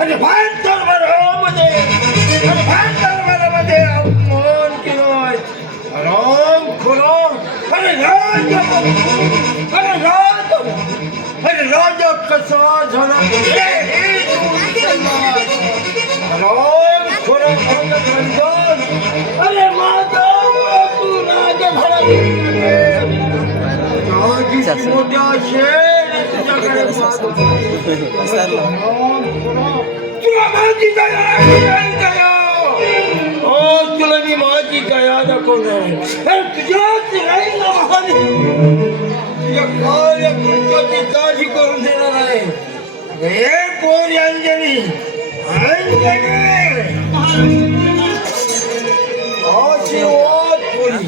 अरे भान दरबारामध्ये अपमान केलाय राम खुराम अरे राजा कसा झाला राम खुराम अरे माझा तू राजा झाला मोठ्या शेर तुझ्याकडे तुला माझी दया तुला मी माझी दया दाखवणार तुझ्याच राहील ना महाने तुझ्या कार्य कृत्याची काळजी करून देणार आहे हे कोण अंजनी आशीर्वाद कोणी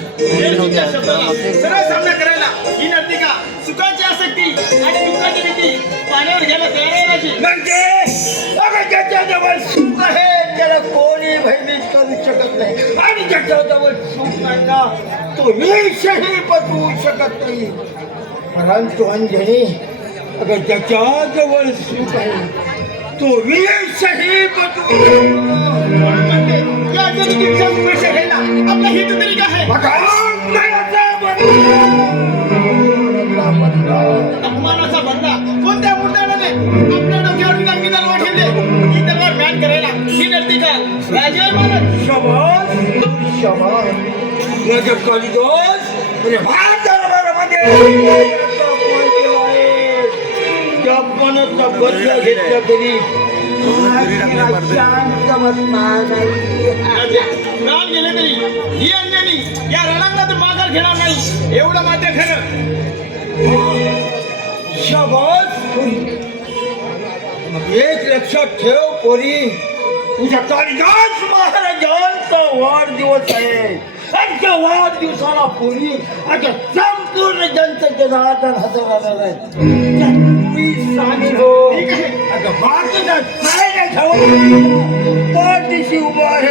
सरळ सामना करायला ही नर्तिका सुखाची आसक्ती आणि दुःखाची भीती पाण्यावर घ्यायला तयार आहे माझी. म्हणजे ज्याच्या जवळ सुख आहे त्याला कोणी भयभीत करू शकत नाही आणि ज्याच्या जवळ सुख नाही ना तो विषही पटवू शकत नाही. परंतु अंजनी अगं ज्याच्या जवळ सुख आहे तो विषही पटवू या जगदीच्या पैसे घ्यायला आपला हित तरी काय आहे? अपमानाचा बंदा कोणत्या मुद्द्याने आपल्या डोक्यावर विधान तलवार ठेवले ही तलवार मॅन करायला ही नर्तिका राजा महाराज शाबास माझ्या कालिदास म्हणजे भारत दरबारामध्ये त्या अपमानाचा बदला घेतला तरी राम गेले तरी ही अंजनी या रणांगणातून माघार घेणार नाही एवढं मात्र खरं. शाबास एक लक्षात ठेव पोरी तुझ्या कालिदास महाराजांचा वाढदिवस आहे आणि त्या वाढदिवसाला पोरी आता संपूर्ण जनता जनार्दन हजर राहणार आहे सामील हो अगं बाकीला काय नाही ठेवून पाठीशी उभा आहे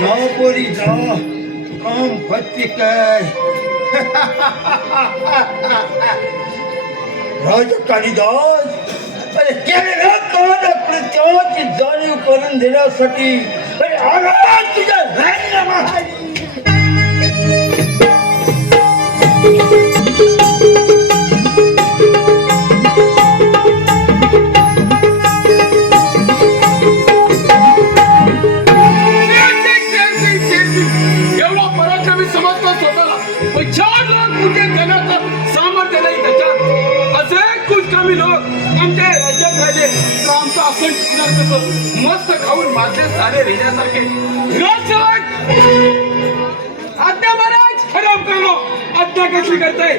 जा पोरी जा काम फत्ती काय राजा कालिदास अरे केलेल्या कृत्याची जाणीव करून देण्यासाठी अरे आगात तुझ्या राजमाहारी एवढा पराक्रमी समजतो स्वतःला पण 4 लाख मुठे देण्याचं सामर्थ्य नाही त्याच्यात. असे कुचकामी लोक आमच्या राज्यात राहिले तर आमचं आसन टिकणार कसं? मस्त खाऊन माझे सारे रेण्यासारखे राजसेवक आज्ञा महाराज हराम करो आज्ञा कसली करताय?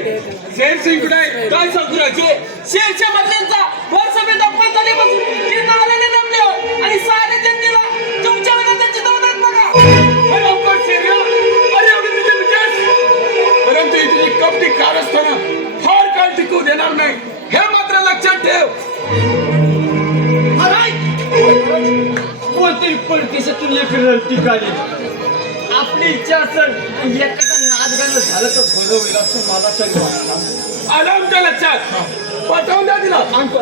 शेर सिंग कुठे काय सांगू राजे? शेरच्या मधल्यांचा वर्षभेद अपमान झाल्यापासून किरण आल्याने जमले आणि सारे जनतेला तुमच्या विरोधाची दौलत बघा. परंतु इथली कपटी कारस्थानं फार काळ टिकू देणार नाही हे मात्र लक्षात ठेव. कोणती पलटीसातून लेखन टिकाली आपली इच्छा असेल एखादा नाच गाणं झालं तर बरं होईल असं मला तरी वाटतं. आलं आमच्या लक्षात पटवून द्या तिला सांगतो.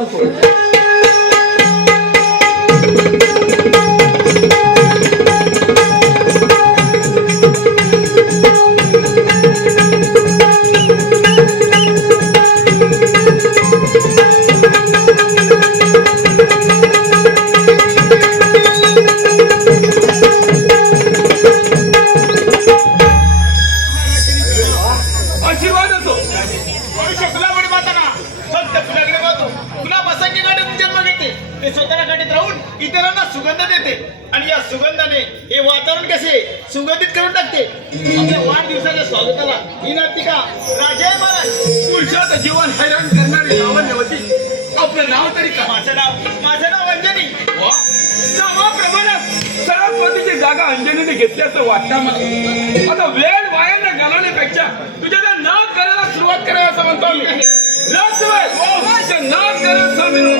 आशीर्वाद असो मनुष्य फुलाकडे पाहताना फक्त फुलाकडे पाहतो. फुला बसांची गाडीत जन्म घेते ते स्वतःला गाडीत राहून इतरांना सुगंध देते आणि या सुगंधाने हे वातावरण कसे सुगंधित करून टाकते. आपल्या वाढदिवसाच्या स्वागताला ही नर्तिका राजा महाराज पुरुषात जीवन हैराण करणारी लावण्यवती. आपलं नाव तरी का? माझं नाव अंजनी. नावाप्रमाणे सरस्वतीची जागा अंजनीने घेतल्याचं वाटतं मला. आता वेळ वाया न घालवण्यापेक्षा तुझ्या त्या नाच करायला सुरुवात करायला असं म्हणतो मी. नाच करायला सामील हो.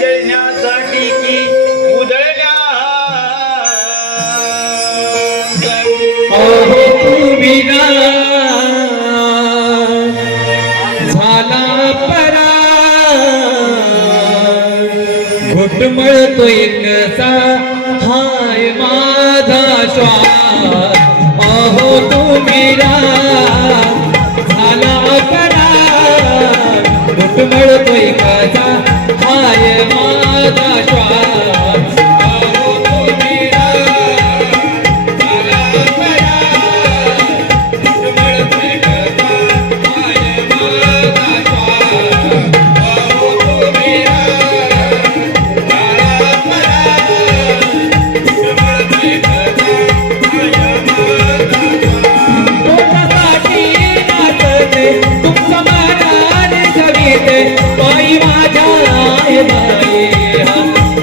जळण्या घेण्यासाठी की उधळल्या अहो तुम्ही ना झाला परा घुटमळतोय कसा हाय माझा श्वास अहो तुम्ही ना झाला परा घुटमळतोय कसा हाय माझा श्वास अहो तुम्ही ना झाला परा घुटमळतोय कसा हाय माझा श्वास अहो तुम्ही ना झाला परा घुटमळतोय कसा हाय माझा तुमच्यासाठी नाचते तुमचं मनाने जगीते बाई माझ्या आहे बाई हा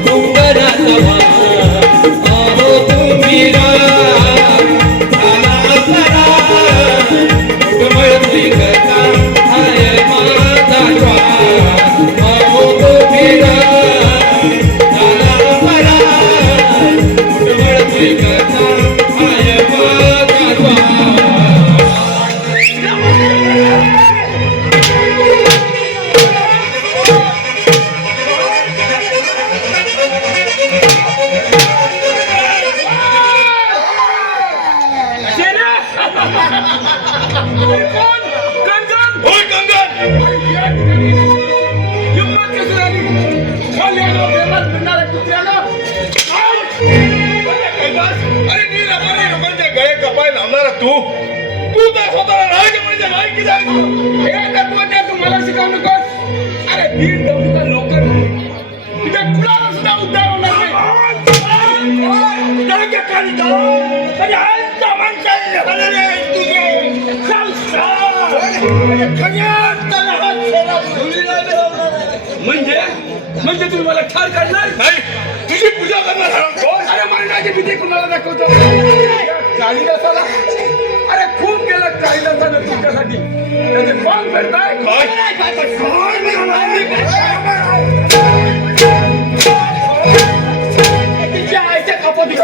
डोंगराचा भाग अहो तुम्ही झाला परा घुटमळतोय कसा हाय माझा श्वास अहो तुम्ही झाला परा घुटमळतोय कसा हाय माझा श्वास होय गंगन अरे नीलपणे लोकांचे गळे कपाय लावणारा तू तू तर स्वतःला राज म्हणजे लायकी जाय तुम्हाला शिकवू नकोस. अरे दीड दौडीचा लोकर तिथे कुणाला सुद्धा उद्धार होणार नाही. जागे कालिदास अरे आजच्या माणसाने हलले तुझे संस्कार खऱ्यात त्याला हात सोडा धुलीला मिळवणार आहे. म्हणजे तुम्ही मला ठार काढणार. नाही तुझी पूजा करणार हरामखोर. अरे मरणाची भीती कुणाला दाखवतो. कालिदासाला अरे खूप केलं कालिदासानं तुमच्यासाठी. त्याचे पांग फेडताय. तिच्या आईच्या कापती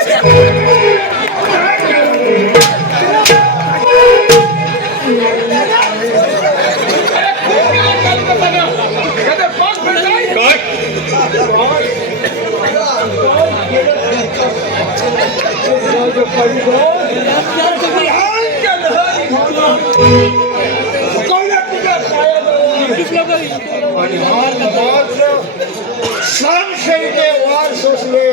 आणि मात्र संशयीचे वार सोसले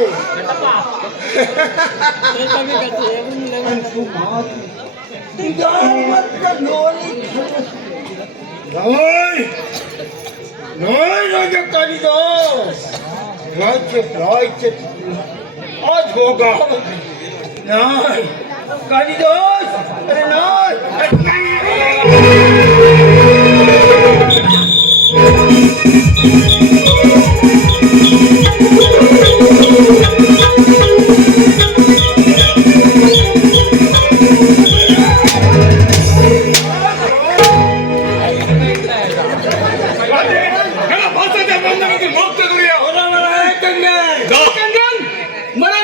नाही राजा कालिदास राज्य आज होगा नाही कालिदास अरे नाही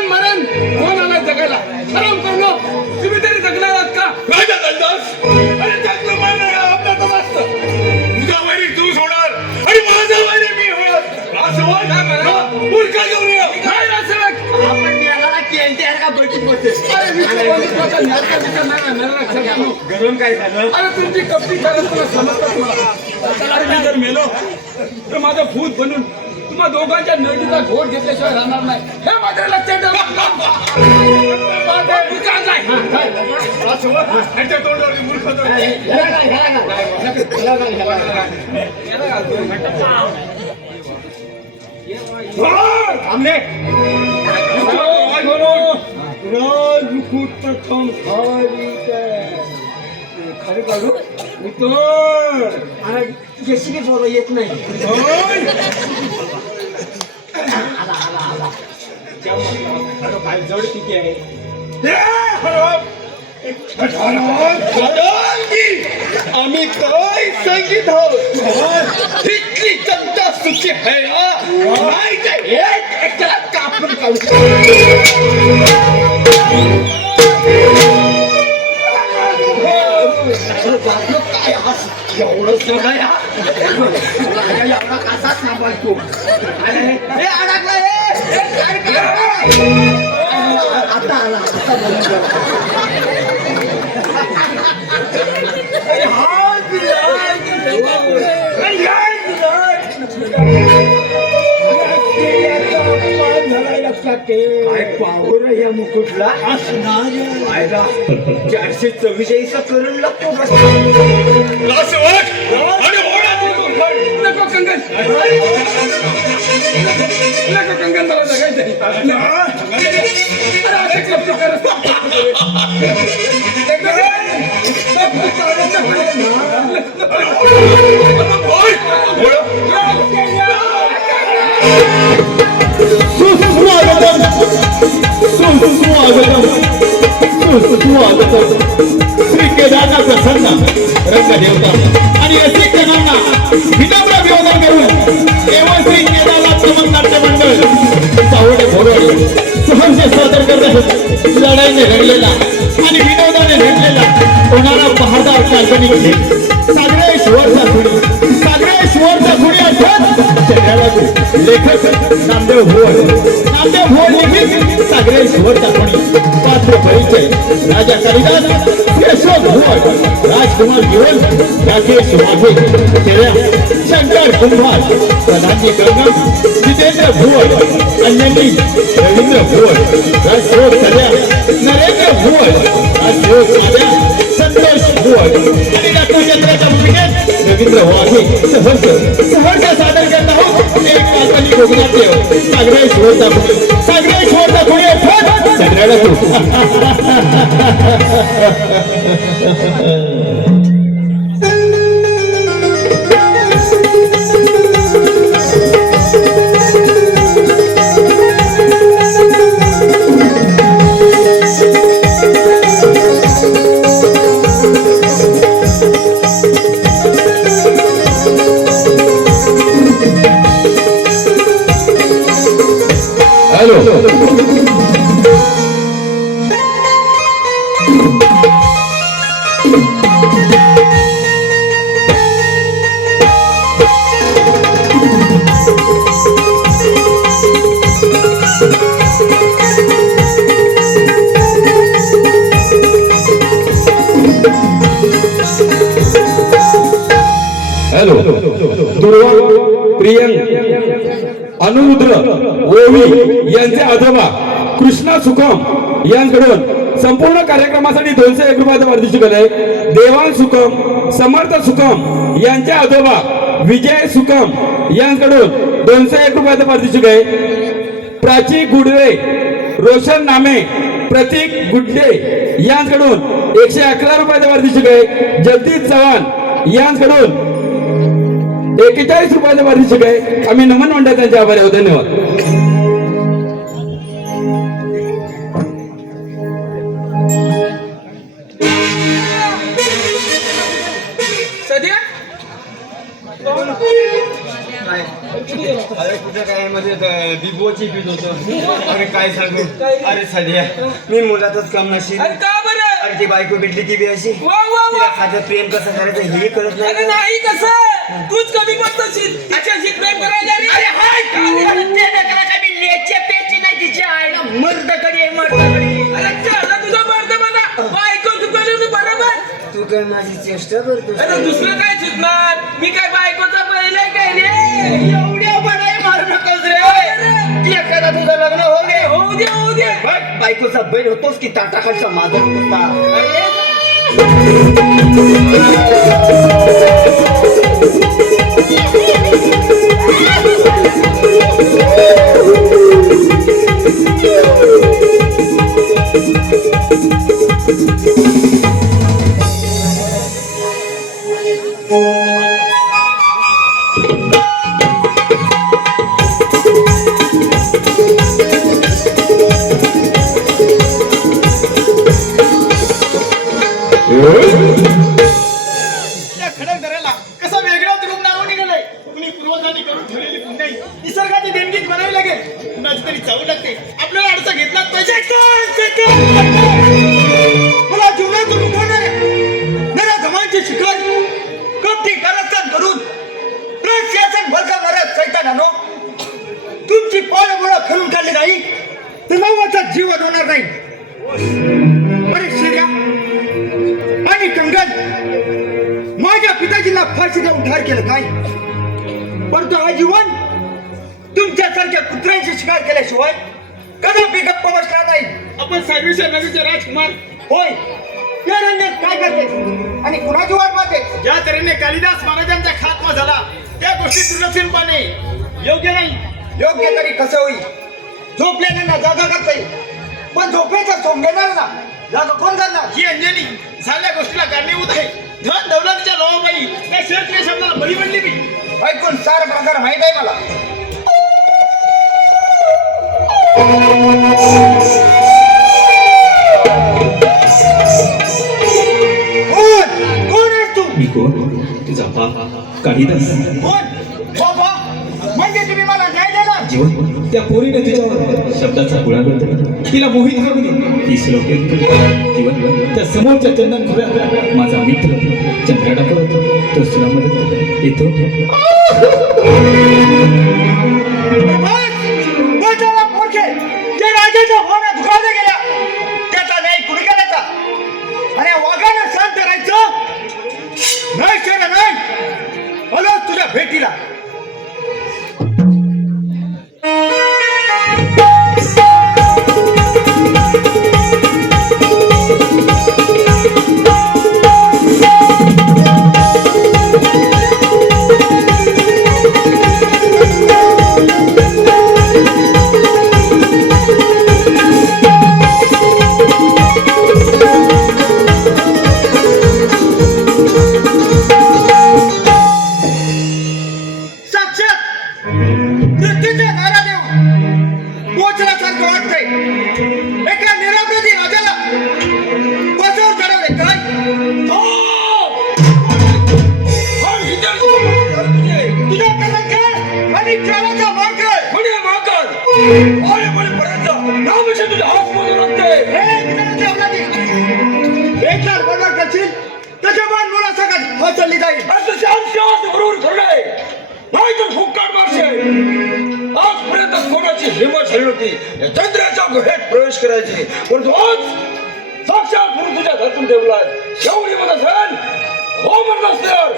मरण कोण आला जगायला. हराम करणं तुम्ही तरी जगणार आहात का. राजा कालिदास अरे त्यातलं मान आपल्या तर असतं. तुझा वैरी तू सोडणार आणि माझा वैरी मी होणार. मूर्खा घेऊन ये. काय नासेवक. अरे घरून काय झालं अरे तुमची कपटी करत तुला समजतात मला. अरे मी जर मेलो तर माझं भूत बनून तुम्हा दोघांच्या नदीचा घोट घेतल्याशिवाय राहणार नाही. हे मात्र लक्षात ठेवा. त्यांच्या तोंडावरती मूर्ख राजपूत प्रथम खरे काढू उतर आणि जशी काही बोला येत नाही. काय जड किती आहे आम्ही काय सांगित आहोत. इथली जनता सुखी आहे नाही काय? त्याला कापून काढू. काय एवढं सगळं या एवढा कसा सांभाळतो हे अडकला आता आला आता काय पावर या मुकुटला असणार 444 करून लागतो लास ओळख आणि ओढा. नको कंगन नको कंगन मला जगायचंय. अरे असे क्लब करत श्री केदारनाथ प्रसन्न रंगदेवता आणि असे जणांना विनम्र अभिवादन करून केवळ श्री केदारनाथ चमन नाट्य मंडळ सावडे भोरवडे सहर्ष सादर करत आहेत लढाईने रंगलेला आणि विनोदाने रंगलेला होणारा पाहता काल्पनिक खेळ सागरेश्वरचा धुणी सागरेश्वरचा धुणी अर्थात चंद्राला लेखक नामदेव भोळ लिखित सागरेश्वरचा धुणी पात्र परिचय राजा कालिदास केशव भोळ राजकुमार गिरोल राकेश माघे चेहऱ्या शंकर कुंभार प्रधानजी गंगम जितेंद्र भोळ अंजनी रवींद्र भोळ राजयोग सध्या नरेंद्र भोळ राजयोग साध्या संतोष भोळ आणि डॉक्टर चंद्राच्या भूमिकेत रवींद्र वाघे सहर्ष सादर करत आहोत एक काल्पनिक योगनाट्य सागरेश्वरचा पुणे सगळ्याला हॅलो दुर्वा प्रियंक अनुरुद्र ओवी यांचे आजोबा कृष्णा सुकम यांकडून संपूर्ण कार्यक्रमासाठी 201 रुपयाचं पारितोषिक आलंय. देवान सुकम समर्थ सुकम यांचे आजोबा विजय सुकम यांकडून 201 रुपयाचं पारितोषिक आहे. प्राची गुडवे रोशन नामे प्रतीक गुड्डे यांकडून 111 रुपयाचं पारितोषिक आहे. जगदीश चव्हाण यांकडून 41 रुपयाचं पारितोषिक आहे. आम्ही नमन म्हणतात त्यांचे आभारी आहोत. धन्यवाद. सध्या अरे कुठं काय मध्ये बिबोची पीठ होतं. अरे काय सांगू अरे सध्या मी मुलातच काम नशील. अरे का बरं अरे ती बायको भेटली ती बी अशी वा वा वा. तिला खाजं प्रेम कसं करायचं हे कळत अरे नाही. नाही कसं तूच कमी पडतशील तिच्याशी प्रेम करायला रे. अरे हाय काय ते नकराच्या मी लेचे पेची नाही तिची आईला मर्दकडे मर्दकडे. अरे चला तुझा मर्द म्हणा बायको तू करून बरोबर. तू काय माझी चेष्टा करतो. अरे दुसरं काय सुचणार मी काय बायकोचा बैल आहे काय रे. एवढ्या बनाई मारू नकोस रे. एखादा तुझं लग्न हो गे होऊ दे होऊ दे. बायकोचा बैल होतोस की ताटाखालचा माधव होता. या खडक दऱ्याला कसा वेगळा रूप कुणाची तरी चावू लागते आपल्याला अडचण घेतलाच पाहिजे. मला जीवनातून उठवणारे मेरा जमानची शिकार कपटी कारस्थान करून प्रशासन भडकावणाऱ्या सैतानानो तुमची पाळमुळं खणून काढली नाही तर नावाचा जीवन होणार नाही. अरे शेर्या आणि कंगन माझ्या पिताजींना फाशी देऊन ठार केलं काय, परंतु हा जीवन तुमच्यासारख्या कुत्र्यांची शिकार केल्याशिवाय कदापि गप्प बसणार नाही. आपण सर्वेच्या नदीचे राजकुमार होय त्या रंगात काय करते आणि कुणाची वाट पाहते? ज्या तऱ्हेने कालिदास महाराजांचा खात्मा झाला त्या गोष्टी दुर्लक्षितपणे योग्य नाही. योग्य तरी कसं होईल? झोपलेल्यांना जागा करता येईल पण झोपेचा सोंग घेणाऱ्यांना जागा कोण करणार? ही अंजली झाल्या गोष्टीला कारणीभूत आहे. धन दौलतीच्या लोभापायी त्या शेतकरी शब्दाला बळी पडली मी. ऐकून सारा प्रकार माहित आहे मला. कोण आहेस तू? मी कोण? तुझा बाबा कालिदास. कोण बाबा? म्हणजे तुम्ही मला न्याय देणार? जीवन त्या पोरीने तुझ्यावर शब्दाचा गोळा करतो, तिला मोहित करून ती श्लोक जीवन त्या समोरच्या चंदन खोऱ्यात माझा मित्र चंद्राडा करतो, तो तुला मदत येतो. बचावा पोरखे जे राजाच्या भावना दुखावल्या गेल्या त्याचा न्याय कुणी करायचा आणि वाघानं शांत राहायचं नाही. शेरा नाही आलो तुझ्या भेटीला. चंद्राच्या गुहेत प्रवेश करायचे परंतु आज साक्षात म्हणून तुझ्या घरातून ठेवलाय. एवढी मदत झाली हो म्हणत असल्यावर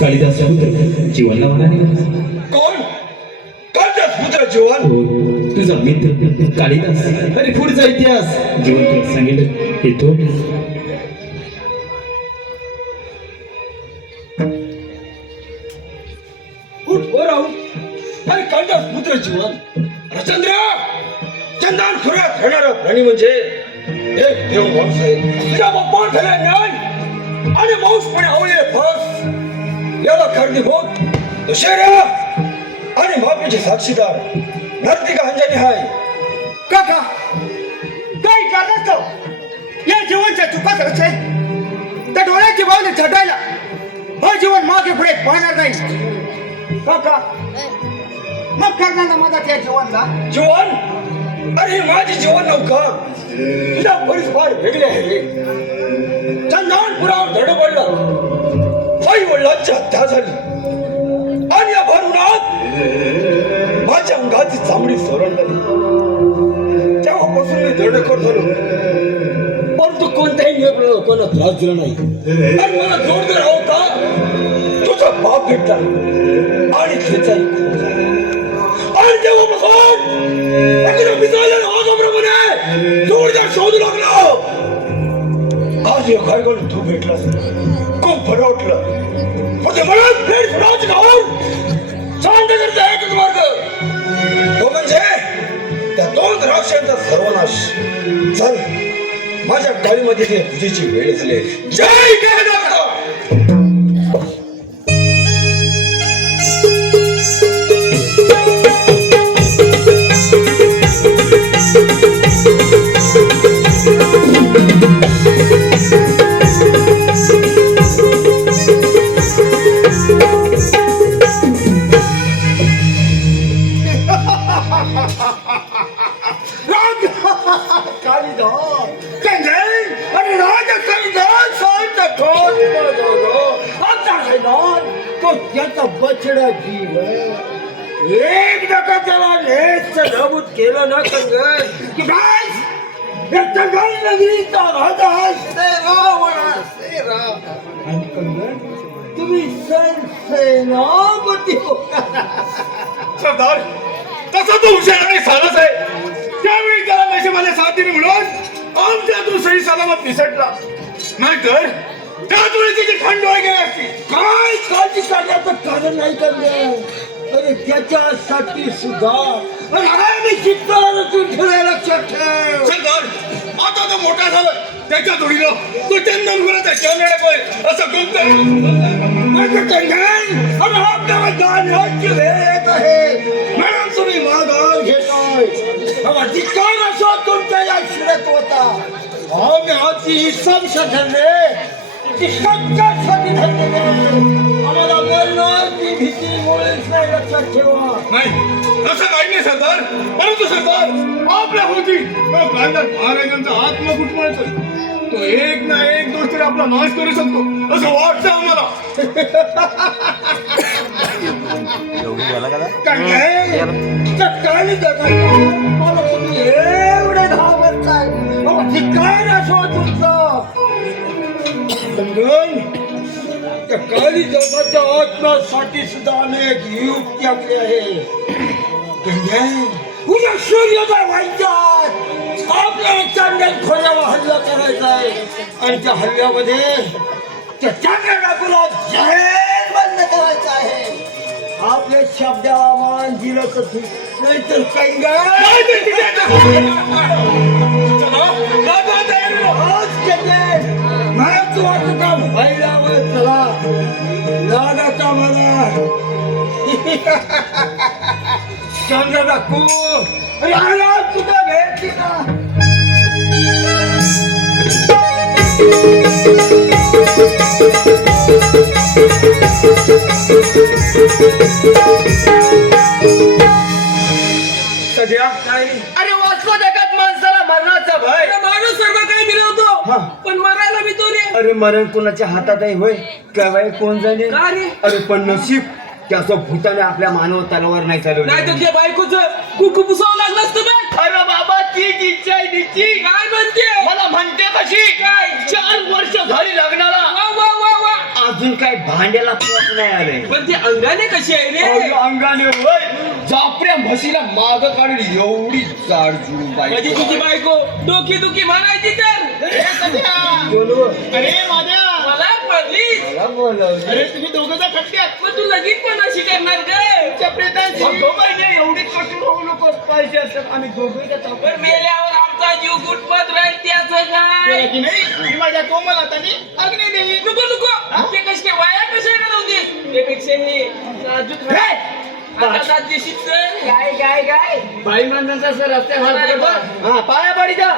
कालिदास पुत्र जीवनला म्हणाले. कोण? कालिदास पुत्र जीवन? तुझा मित्र कालिदास. अरे पुढचा इतिहास जीवन तुला सांगेल येतो. अरे कालिदास पुत्र जीवन चंद्र चंदन खोऱ्यात राहणारा प्राणी म्हणजे एक देव माणूस आहे. तुझ्या बाप्पावर झाला न्याय आणि माऊसपणे आवडलेले फस याला कारणीभूत दशेरा आणि माफीचे साक्षीदार नर्तिका अंजनी हाय. काका काही कारणास्तव या जीवनच्या चुकाच असेल त्या डोळ्याची बावली छटायला हा जीवन मागे पुढे पाहणार नाही. काका मग करणार ना माझा त्या जीवनला जीवन अरे माझी जीवन नौका तुझ्या परिसर वेगळे आहे रे. चंदनपुरावर धड पडलं, आई वडिलांची हत्या झाली आणि या भरुणात माझ्या अंगाची चामडी सोरंगली. तेव्हापासून मी धडकड झालो, परंतु कोणत्याही लोकांना त्रास दिला नाही. आणि मला जोडदार होता तुझा बाप भेटला आणि त्याचा आणि तेव्हापासून एकदम मिसाळलेल्या वाघाप्रमाणे जोडदार शोधू लागलो. आज या गायकडून तू भेटलास, खूप बरं वाटलं. पण मला प्लेट फुलावची खाऊन शांत करता एकच मार्ग, तो म्हणजे त्या दोन राक्षसांचा सर्वनाश. चल माझ्या गाडीमध्ये ते पूजेची वेळ झाली. जय केदारनाथ. कालिदास कंगन आणि राजा कालिदास सांगता कोण माझा आता हैदान तो त्याचा बछडा जीव आहे. एकदा का त्याला नेस्त नमूद केलं ना कंगन की बस या कंगन नगरीचा राजा सेरा सेरा. आणि कंगन तुम्ही सेनापती हो. सरदार तसा तो हुशार आणि सारस आहे. त्यावेळी त्याला नशिबाने साथीने मिळून आमच्यातून सही सलामत निसटला, नाहीतर त्याच वेळी तिची खंडोळ गेली असती. काय काळजी करण्याचं कारण नाही करणे. अरे त्याच्यासाठी सुद्धा मी चित्ता रचून ठेवले, लक्षात ठेव. सरदार आता तो मोठा झाला, त्याच्या जोडीला तो चंदनपुराचा चंद्र असं आपल्याला जाण्याची वेळ येत आहे म्हणून तुम्ही माघार घेताय. अधिकार असो तुमच्या या श्रेत्वता. आम्ही आधी संशय धरले कशासाठी धरले. आम्हाला मरणाची भीतीमुळेच नाही, लक्षात ठेवा. नाही असं काही नाही सरदार. परंतु सरदार आपल्या होती तो गांधार महाराजांचा आत्मकुट म्हणतो, तो एक ना एक दिवस तरी आपला नाश करू शकतो असं वाटतं आम्हाला. सकाळी मला तुम्ही एवढे घाबरताय. काय असो तुमचं त्या काळी जगाच्या आत्म्यासाठी सुद्धा अनेक युक्ती आपली आहे. उद्या सूर्योदय व्हायचा, आपल्याला चांदण खोऱ्यावर हल्ला करायचा आहे आणि त्या हल्ल्यामध्ये त्या चांदणाला जाहीर बंद करायचं आहे. आपल्या शब्दाला मान दिलं तर ठीक, नाहीतर महत्वाचं काम व्हायला चला लागाचा मला चंद्र दाखवू राणा तुझा भेटली ना. सध्या अरे वाचवा जगात माणसाला मरणाचा भय. माणूस सर्व काही मिळवतो पण मरायला भी तो रे. अरे मरण कोणाच्या हातात आहे होय, काय कोण जाणे. अरे पण नशीब त्याचं भूताने आपल्या मानव तलावर नाही चालवलं. नाही तर त्या बायकोचं कुकू पुसावं लागलं असतं बे. अरे बाबा तीच इच्छा आहे तिची. काय म्हणते मला म्हणते कशी काय 4 वर्ष झाली लग्नाला. वा वा वा वा. अजून काय भांड्याला पोट नाही आले. पण ती अंगाने कशी आहे रे. अंगाने होय जापऱ्या म्हशीला माग काढून एवढी जाड जुळून म्हणजे तुझी बायको डोकी दुखी म्हणायची तर. अरे माझ्या मला पडली. अरे तुम्ही दोघं जर खटक्यात मग तू लगीन पण अशी करणार ग. तुमच्या प्रेतांची एवढी कठोर होऊ नको पाहिजे असतात. आम्ही दोघं पण मेल्यावर आमचा जीव गुटपत राहील त्याचं काय. की नाही मी माझ्या कोमल हाताने अग्नी देवी. नको नको ते कसे वाया कशा नव्हते त्यापेक्षा हे नाजूक काय काय काय बाई माणसांचा सर रस्त्यावर हा पाया पडीचा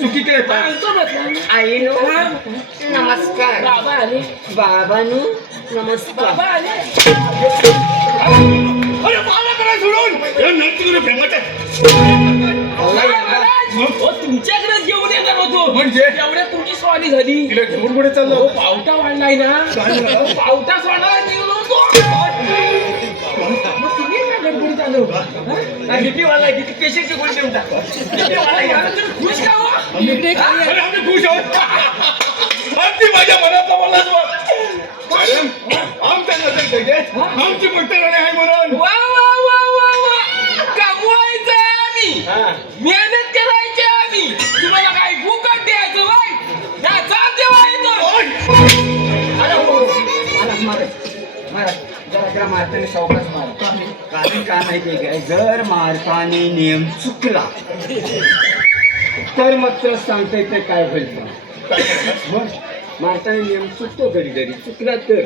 चुकी केली. आई नमस्कार. बाबा आले. बाबानू नमस्कार. बाबा आले. अरे मला करा सोडून प्रेमाच्या तुमच्याकडेच घेऊन येणार होतो म्हणजे? एवढ्यात तुमची स्वारी झाली. तिला घेऊन कुठे हो, चाललो पावटा वाढलाय ना. पावटा सोडा निघलो होतो. मग तुम्ही काय गडबडीत आलो? बीपी वाला बीपी पेशंटची गोळी देऊन टाका. BP वाला आहे. तुम्ही खुश का हो? अरे आम्ही खुश आहोत. अगदी माझ्या मनाचा मलाच मॅडम आमच्या नजर आमची गोष्ट राणे आहे म्हणून वा वा वा वा वा. कमवायचं आम्ही, मेहनत करायची आम्ही. तुम्हाला काय फुकट द्यायचं बाई? या चाल देवायचं. जरा मारताना सावकाश मार. कारण काय माहितीये काय, जर मारताना नियम चुकला तर मग तुला सांगता येतं काय होईल. मग मारताना नियम चुकतो कधीतरी, चुकला तर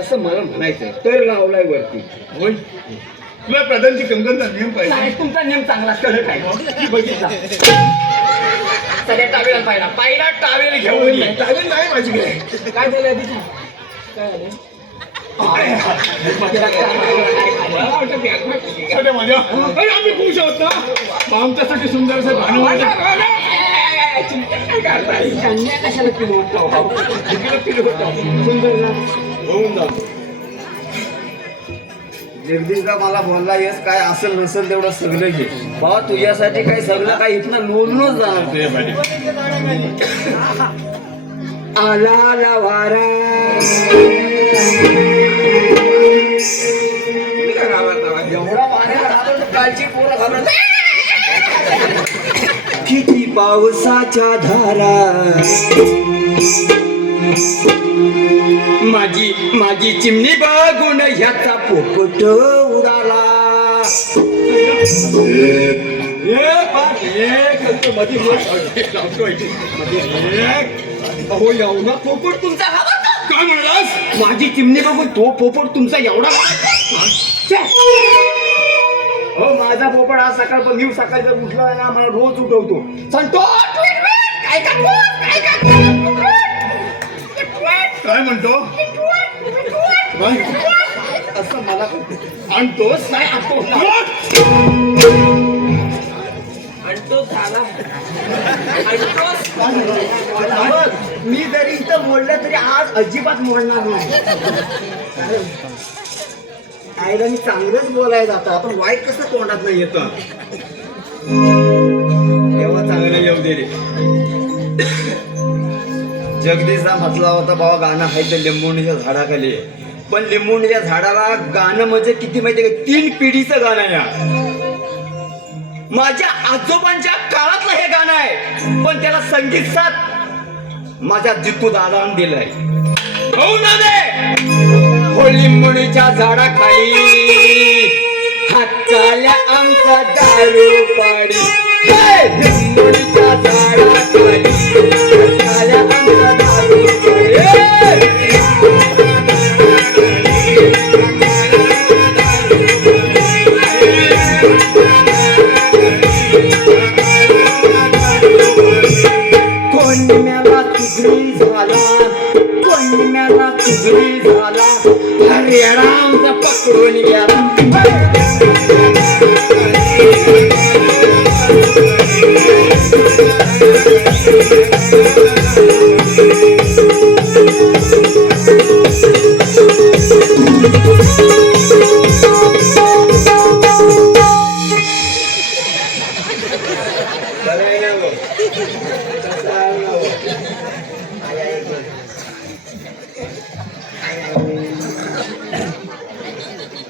असं मला म्हणायचं. तर लावलाय वरती. होय तुला प्रधानची कंगनचा नियम पाहिजे साहेब, तुमचा नियम चांगला कडक आहे. बघितला सगळ्या टावेल पाहिला, पहिला टावेल घेऊन ये. चालेल नाही माझी काय काय झालं आधी सांग. काय झालं? छोट्या माझ्या अरे आम्ही खुश आहोत ना. आमच्यासाठी सुंदर असं भानु कन्या कशाला किलो सुंदर ना होऊन जातो. जगदीशदा मला बोलला, येस काय असेल नसेल तेवढं सगळं घे बाबा. तुझ्यासाठी काय सगळं काय इथनं लोळूनच जाणार तुझ्यासाठी. आला वारा एवढा वाऱ्या कालची पोरं घाबरत. किती पावसाच्या धारा माझी चिमणी बघून ह्याचा पोपट उडाला. अहो एवढा पोपट तुमचा घाबरतो? काय म्हणालास? माझी चिमणी बघून तो पोपट तुमचा एवढा हो. माझा पोपट आज सकाळ मी सकाळी जर उठला ना मला रोज उठवतो. सांगतो काय म्हणतो काय? असं मला आणतोस नाही आणतो झाला. मी जरी इथं मोडलं तरी आज अजिबात मोडणार नाही. आईला मी चांगलंच बोलायला जातं, आपण वाईट कसं तोंडात नाही येतं. तेव्हा चांगलं येऊ दे रे. जगदीशदा म्हटला होता बाबा गाणं आहे तर लिंबोणीच्या झाडाखाली. पण लिंबोणीच्या झाडाला गाणं म्हणजे किती माहिती आहे का, 3 पिढीचं गाणं आहे. माझ्या आजोबांच्या काळातलं हे गाणं आहे, पण त्याला संगीत साथ माझ्या जितू दादाने दिलंय. हो ना दे हो लिंबोणीच्या झाडाखाली हाताल्या आमचा दारू पाडी. लिंबोणीच्या झाडाखाली हाताल्या आमचा दारू पाडी. हरियाणाचा पकडून गेला.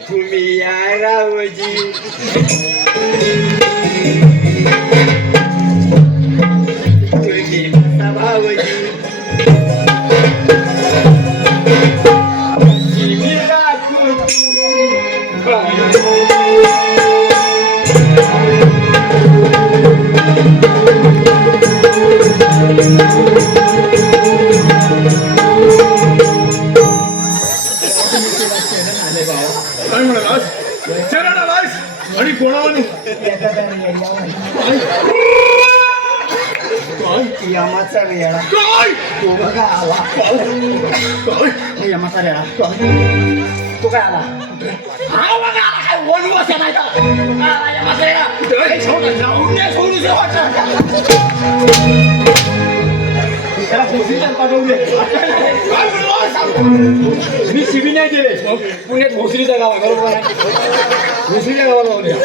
तुम्ही या रावजी तुम्ही भावजी काय म्हणालास? शरण आलास आणि कोणावर यमाचा रेळा काय तो बघा आला. काय यमाचा रेळा तो काय आला. हा बघा आला. वनवास आहे नाही का? राजा म्हाताऱ्या, हे सोडून जाऊन नाही सोडू देवाचं. त्याला भोसरीला पाठवून दे. काय म्हणलं? मी शिबी नाही दिले. पुण्यात भोसरीचं गाव आहे, बरोबर आहे? भोसरीच्या गावाला जाऊन द्या.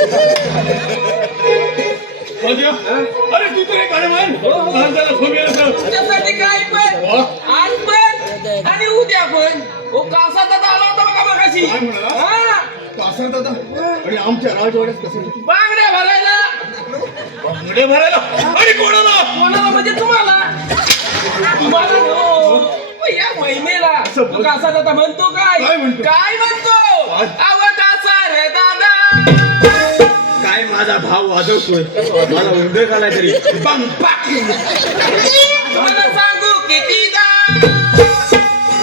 अरे तू तर एक म्हण तुझ्यासाठी काय पण आज पण आणि उद्या पण कासा दादा आला होता बघा मगाशी. हा, आणि आमच्या राजवाड्यात कसं बांगड्या भरायला. बांगडे भरायला आणि कोणाला कोणाला म्हणजे तुम्हाला. तुम्हाला हो. या महिमेला तू कासा दादा म्हणतो काय काय म्हणतो? काय म्हणतो अव कासा रे दादा. काय माझा भाव वाजवतोय मला उंदर घालाय तरी बंग पाक. तुम्हाला सांगू कितीदा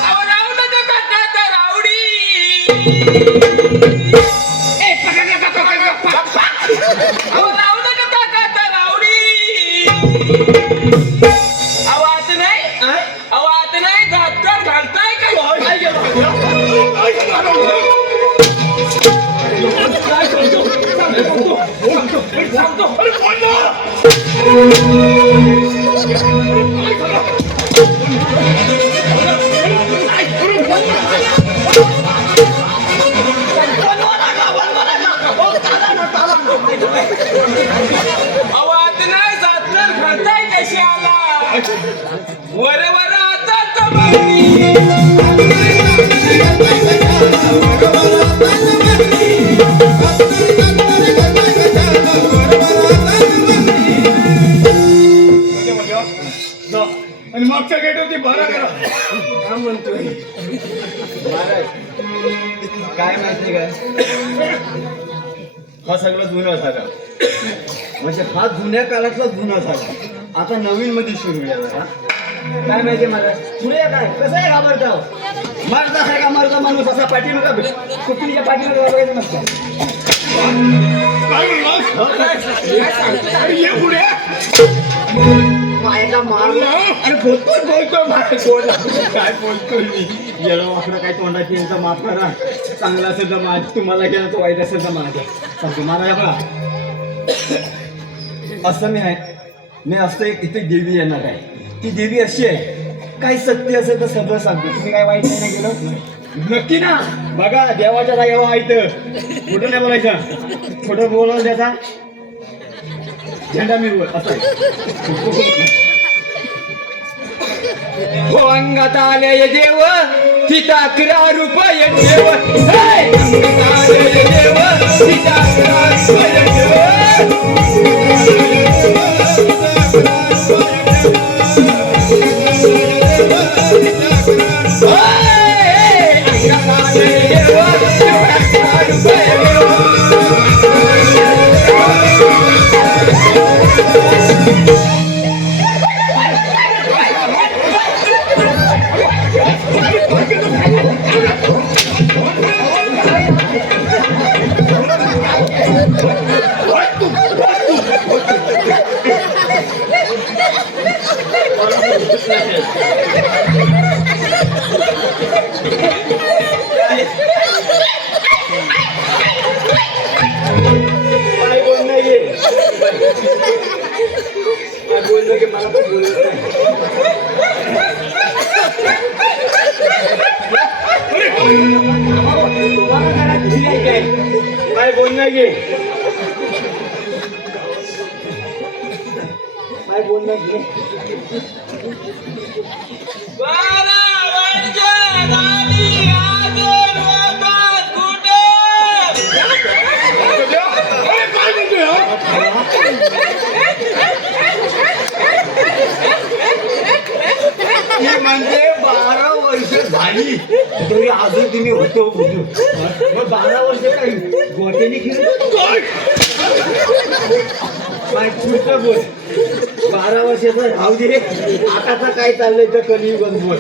अहो राहू नका काका रावडी. अहो राहू नका काका रावडी. आवाज नाही आवाज नाही घातकर घालताय काय. सांगतो अरे कोण ना? आवाज नाही घातकर घालताय कशी आला. वर वर आता कमानी. आणि मागच्या गेटवरती 12 करा. काय म्हणतोय काय माहिती काय हा सगळं जुनं झालं. म्हणजे हा जुन्या काळातला जुना झाला आता नवीन मध्ये सुरू झाला. काय माहिती मला पुढे काय कसं आहे घाबरताव. मरता आहे का मरता माणूस असा पाठीमागा कुठलीच्या पाठीमागा बघायचं नसतं. काय म्हणलास? अरे ये पुढे. मायला मारला अरे बोलतोय माझ्या काय बोलतोय मी. येणं वाकडं काय तोंडाची यांचं माफ करा. चांगला असेल तर माझ तुम्हाला गेलं तर वाईट असेल तर माझ्या सांगतो मला बघा. असं मी आहे मी असतं एक इथे देवी येणार आहे. ती देवी अशी आहे काही सत्य असेल तर सगळं सांगतो. तुम्ही काय वाईट नाही केलं नक्की ना. बघा देवाच्या जागेवर ऐकतं कुठं नाही बोलायचं. खोटं बोलायला त्याचा झेंडा मिळवल असं हो. अंगात आले देव तिथं 11 रुपये देव. अंगात आले देव तिथं 11 रुपये देव. अंगात आले देव तिथं 11 रुपये देव. बोललं की मला पण बोलत नाही. काय बोलणं घे काय बोलणं घे. म्हणजे 12 वर्ष झाली तरी अजून तुम्ही होतो बुजू. मग 12 वर्ष काही गोट्याने खेळत काय पुढचं बोल. 12 वर्षाचं राहू दे. आताचा काय चाललंय तर कलियुगात बोल.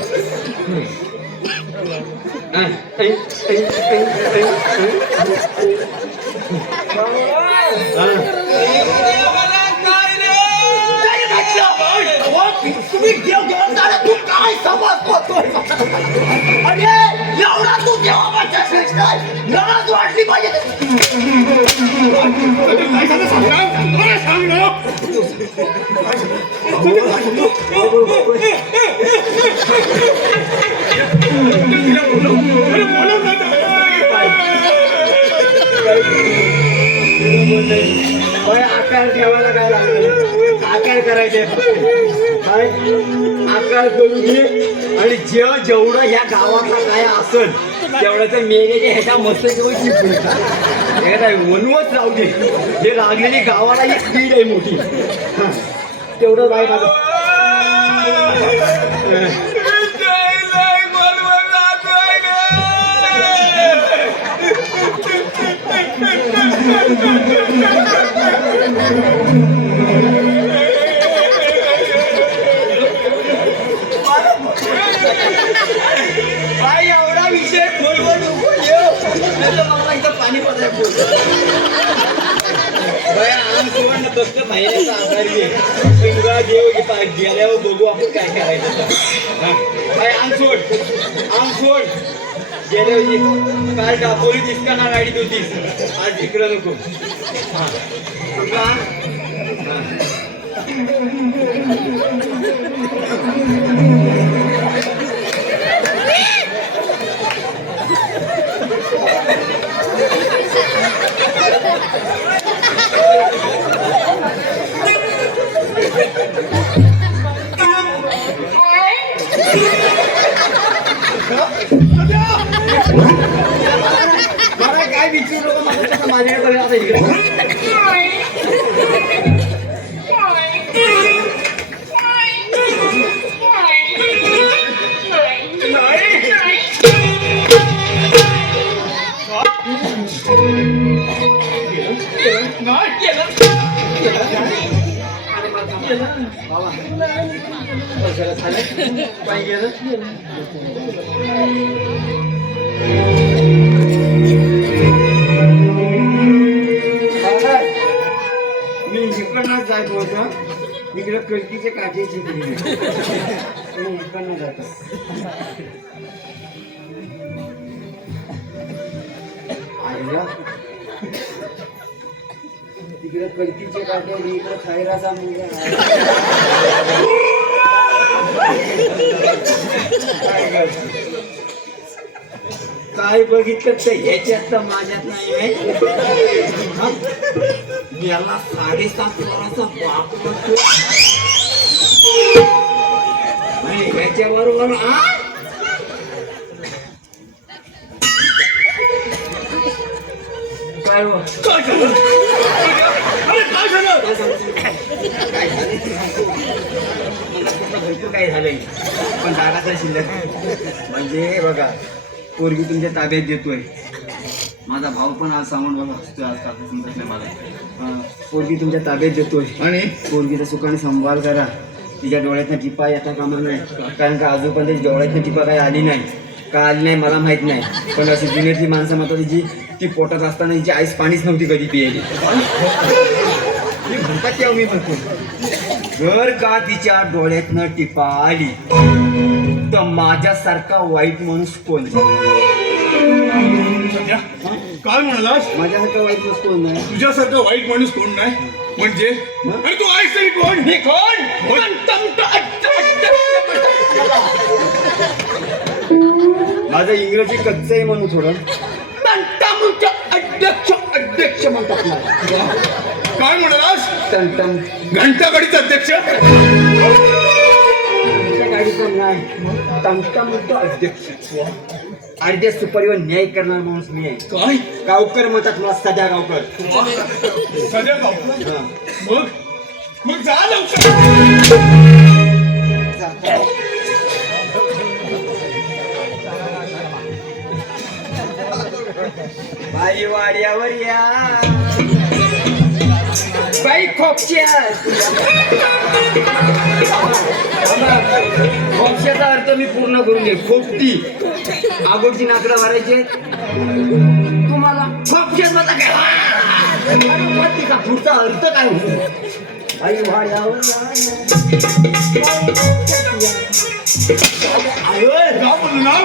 तुम्ही देव देवताला तू काय समजतोय. अरे एवढा तू देवाबाच्या श्रेष्ठ लाज वाटली माझ्या काय झालं सांग ना, मला सांग ना. अरे बोलव ना. आकार ठेवायला काय लागलं आकार करायचे काय आकार करून घे आणि जेवढं या गावातला काय असेल तेवढ्याचं मेनेच्या ह्याच्या मस्त वनवत राहू दे हे लागलेली गावाला एक स्पीड आहे मोठी तेवढं काय माझं काय एवढा विषय खोलवर नको येऊ मला इथं पाणी पडायला आम सोड फक्त महिन्याचा आधार घे तुला गेल्यावर बघू आपण काय करायचं काय आम सोड गेल्या होती काल डापोली दिसताना गाडीत होतीस आज इकडं नको मला काय विचारू नको माझ्याकडे आता इकडे मी इकडनं जात होता इकडे कलकीचे काठीचे मी इकडनं जातो तिकडे कलकीचे काठे इकडे खैराचा काय बघितलं तर ह्याच्यात तर माझ्यात नाही याला 7.5 वराचा बाप म्हणतो आणि ह्याच्या बरोबर काय काय झालंय पण दादाचा शिल्लक म्हणजे बघा पोरगी तुमच्या ताब्यात देतोय माझा भाऊ पण आज सांगून बघा हसतोय आज काका समजत नाही मला पोरगी तुमच्या ताब्यात देतोय आणि पोरगीचा सुखाने संभाळ करा तिच्या डोळ्यातनं टिपा येता कामा नाही कारण का आजोपर्यंत डोळ्यातनं टिपा काही आली नाही का आली नाही मला माहित नाही पण अशी जुन्यातली माणसं मात्र जी ती पोटात असताना तिची आईस पाणीच नव्हती कधी पियाली मी म्हणतात तेव्हा मी म्हणतो जर का तिच्या डोळ्यातनं टिपा आली तर माझ्यासारखा वाईट माणूस कोण सध्या काय म्हणालास माझ्यासारखा वाईट माणूस कोण नाही तुझ्यासारखा वाईट माणूस कोण नाही म्हणजे अरे तू आहेस तरी कोण हे कोण माझं इंग्रजी कच्चं आहे म्हणून थोडं अध्यक्ष म्हणतात मला काय म्हणालास टमटम घंटागाडीचा अध्यक्ष गाडीचा नाही टमटम अध्यक्ष अर्ध्या सुपारीवर न्याय करणार माणूस मी आहे काय गावकर म्हणतात मला सध्या गावकर सध्या गाव मग जा लवकर बाई वाड्यावर या बाई खोपच्या खोपच्याचा अर्थ मी पूर्ण करून घे खोपटी आगोडची नाकडं भरायचे तुम्हाला खोपच्यात माझा काय तिचा पुढचा अर्थ काय होतो बाई वाड्यावर गाव बोलू ना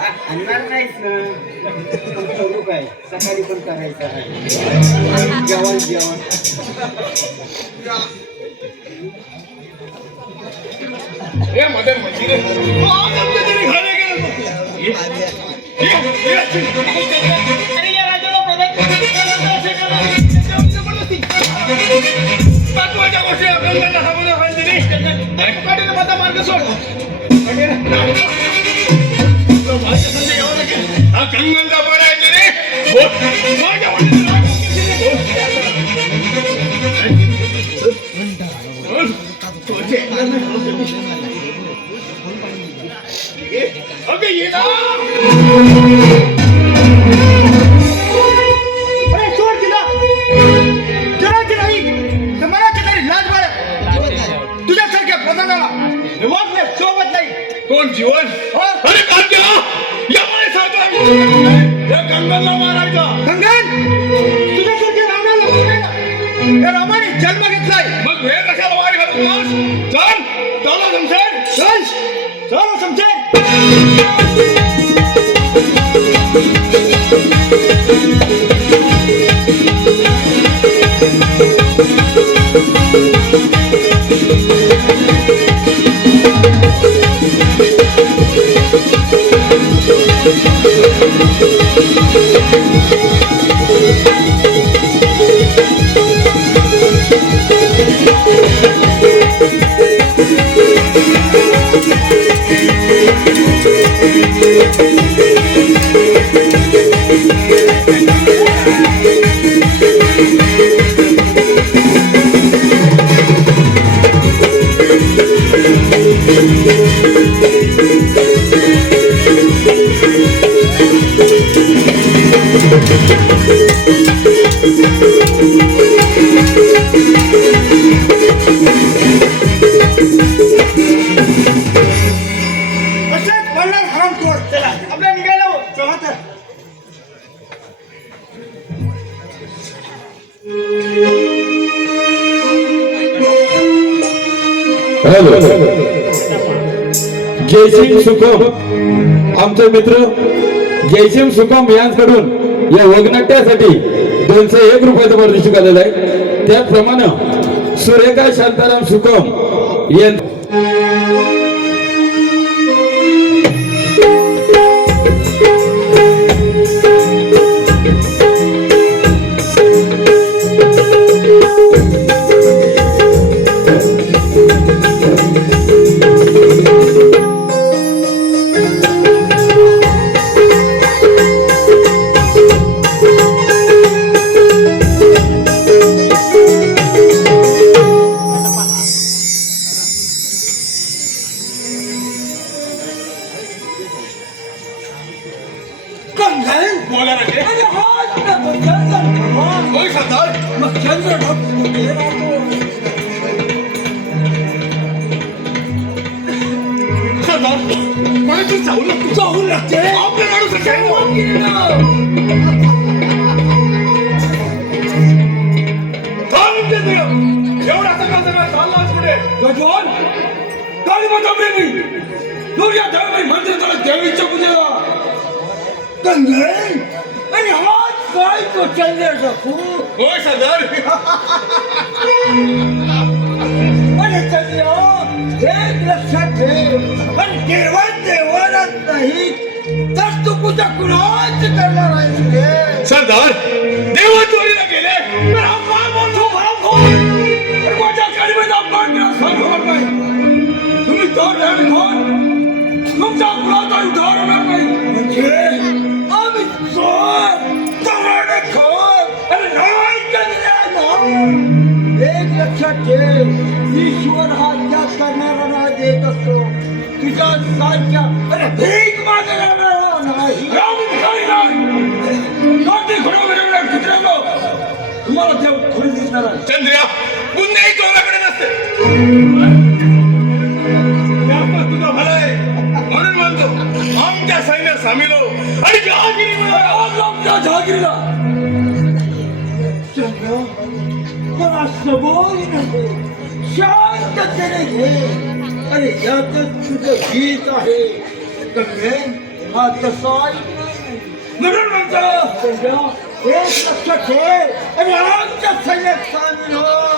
आणणार नाहीस ना पण करू काय सकाळी पण करायचं आहे जेवण जेवण हे मदन म्हणजे रे. आज आमच्या तरी घरी गेलो नको. ये. अरे या राजाला महत्वाच्या गोष्टी आपल्याला सांगून पाठीने माझा मार्ग सोड. माझ्या संधी घ्यावं लागेल. हा कंगनचा बरं आहे रे. माझ्या अबे ये ना अरे सोड तिला जरा नाही तर मला तरी लाज वाटत तुझ्यासारख्या प्रधानाला वागणे सोबत नाही कोण जीवन अरे काम केला यामुळे सांगतो या कंगनला मारायचा गंगन तुझ्यासारख्या रावणाला या रामाने जन्म घेतलाय मग हे कशाला वारी घालतो चल चला समजेल चल चल समजेल असेच बोलणार हरामखोर चला आपल्या निघायला हो चला तर हॅलो जयसिंग सुखम आमचे मित्र जयसिंग सुखम यांच्याकडून या वगनाट्यासाठी 201 रुपयाचं पारितोषिक आलेलं आहे. त्याचप्रमाणे सूर्यकांत शांताराम सुखम गंगन बोला ना रे. अरे हात नको चंद्र होय सरदार मग चंद्र कुठे राहतो सरदार मला तू जाऊ लागतो जाऊ लागते आपल्या माणूस काय एवढा सगळा सगळा चालला आज पुढे गजवान काळीमाता प्रेमी दुर्या देवी मंदिर त्याला देवीच्या पूजेला गंगन अरे हात काय तो चंद्र सकू होय सरदार अरे चंद्र एक लक्षात ठेव पण केवळ देवालाच नाही तर तू पूजा कुणाच करणार आहे सरदार देव चोरीला गेले तर हा काय बोलतो माझ्या काळीमाता अपमान केला सांगणार नाही तुम्ही तर आणि तुमच्या कुणाचा उद्धार होणार नाही म्हणजे आम्ही चोर दरोडेखोर अरे नाही चंद्र एक लक्षात ठेव ईश्वर हा त्याग करणारा देत असतो तुझ्या सारख्या अरे भीक मागणारा नाही तुम्हाला देव थोडी दिसणार आहे चंद्रिया पुन्हा चोराकडे नसते त्यामुळे तुझा भला आहे म्हणून म्हणतो आमच्या सैन्यात सामील हो आणि जहागिरीला चंद्र मला सबोरी नको शांततेने घे अरे यातच तुझं गीत आहे गंगेन हा तसा म्हणून म्हणतो एक लक्ष ठेव आणि आमच्या सैन्यात सामील हो.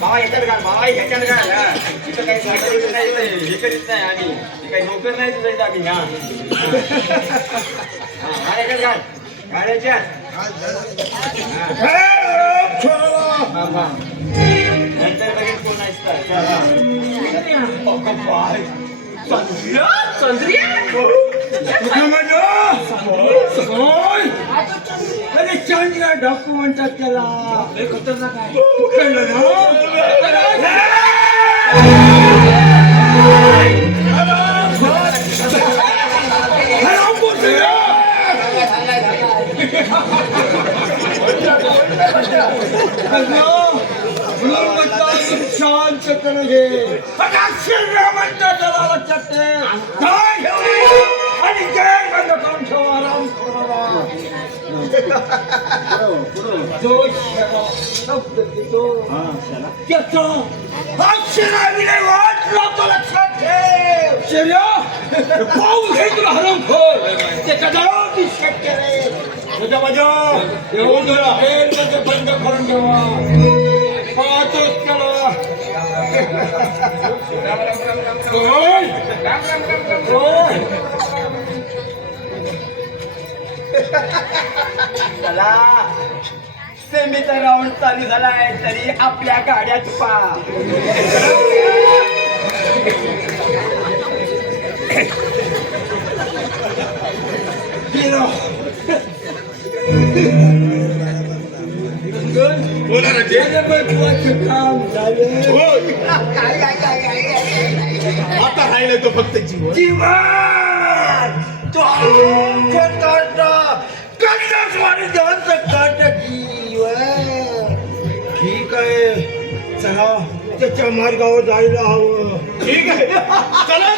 बाबा याच्यात घाल बाबा ह्याच्यात घाल हा. इथं काही साखर नाही हे करीत नाही आम्ही हे काही नोकर नाही तुझं आम्ही ना याच्यात घाल गाड्याच्या नंतर बघेन कोण चांगला डॉक्युमेंट त्याला खतरनाक आहे पकडलं शांततेने घे श्रीरामांच्या दलाला चट्टे आणि जय गंगाधर ठेवा राम जो शब्द देतो त्याचा अक्षराविने वाट लोक लक्षात ठेव शर्या पाहून घे तुला हरम खोल ते कदापि शक्य नाही तुझ्या माझ्या बंद करून ठेवा पाहतोच त्याला चला सेमीचा राऊंड चालू झालाय तरी आपल्या गाड्या चुपा बोला राजे काम झालं आता राहिलं तो फक्त जीवन जीवन तो कन्यास्वामी देवांचं काट जीवन ठीक आहे चला त्याच्या मार्गावर जायला हवं ठीक आहे चला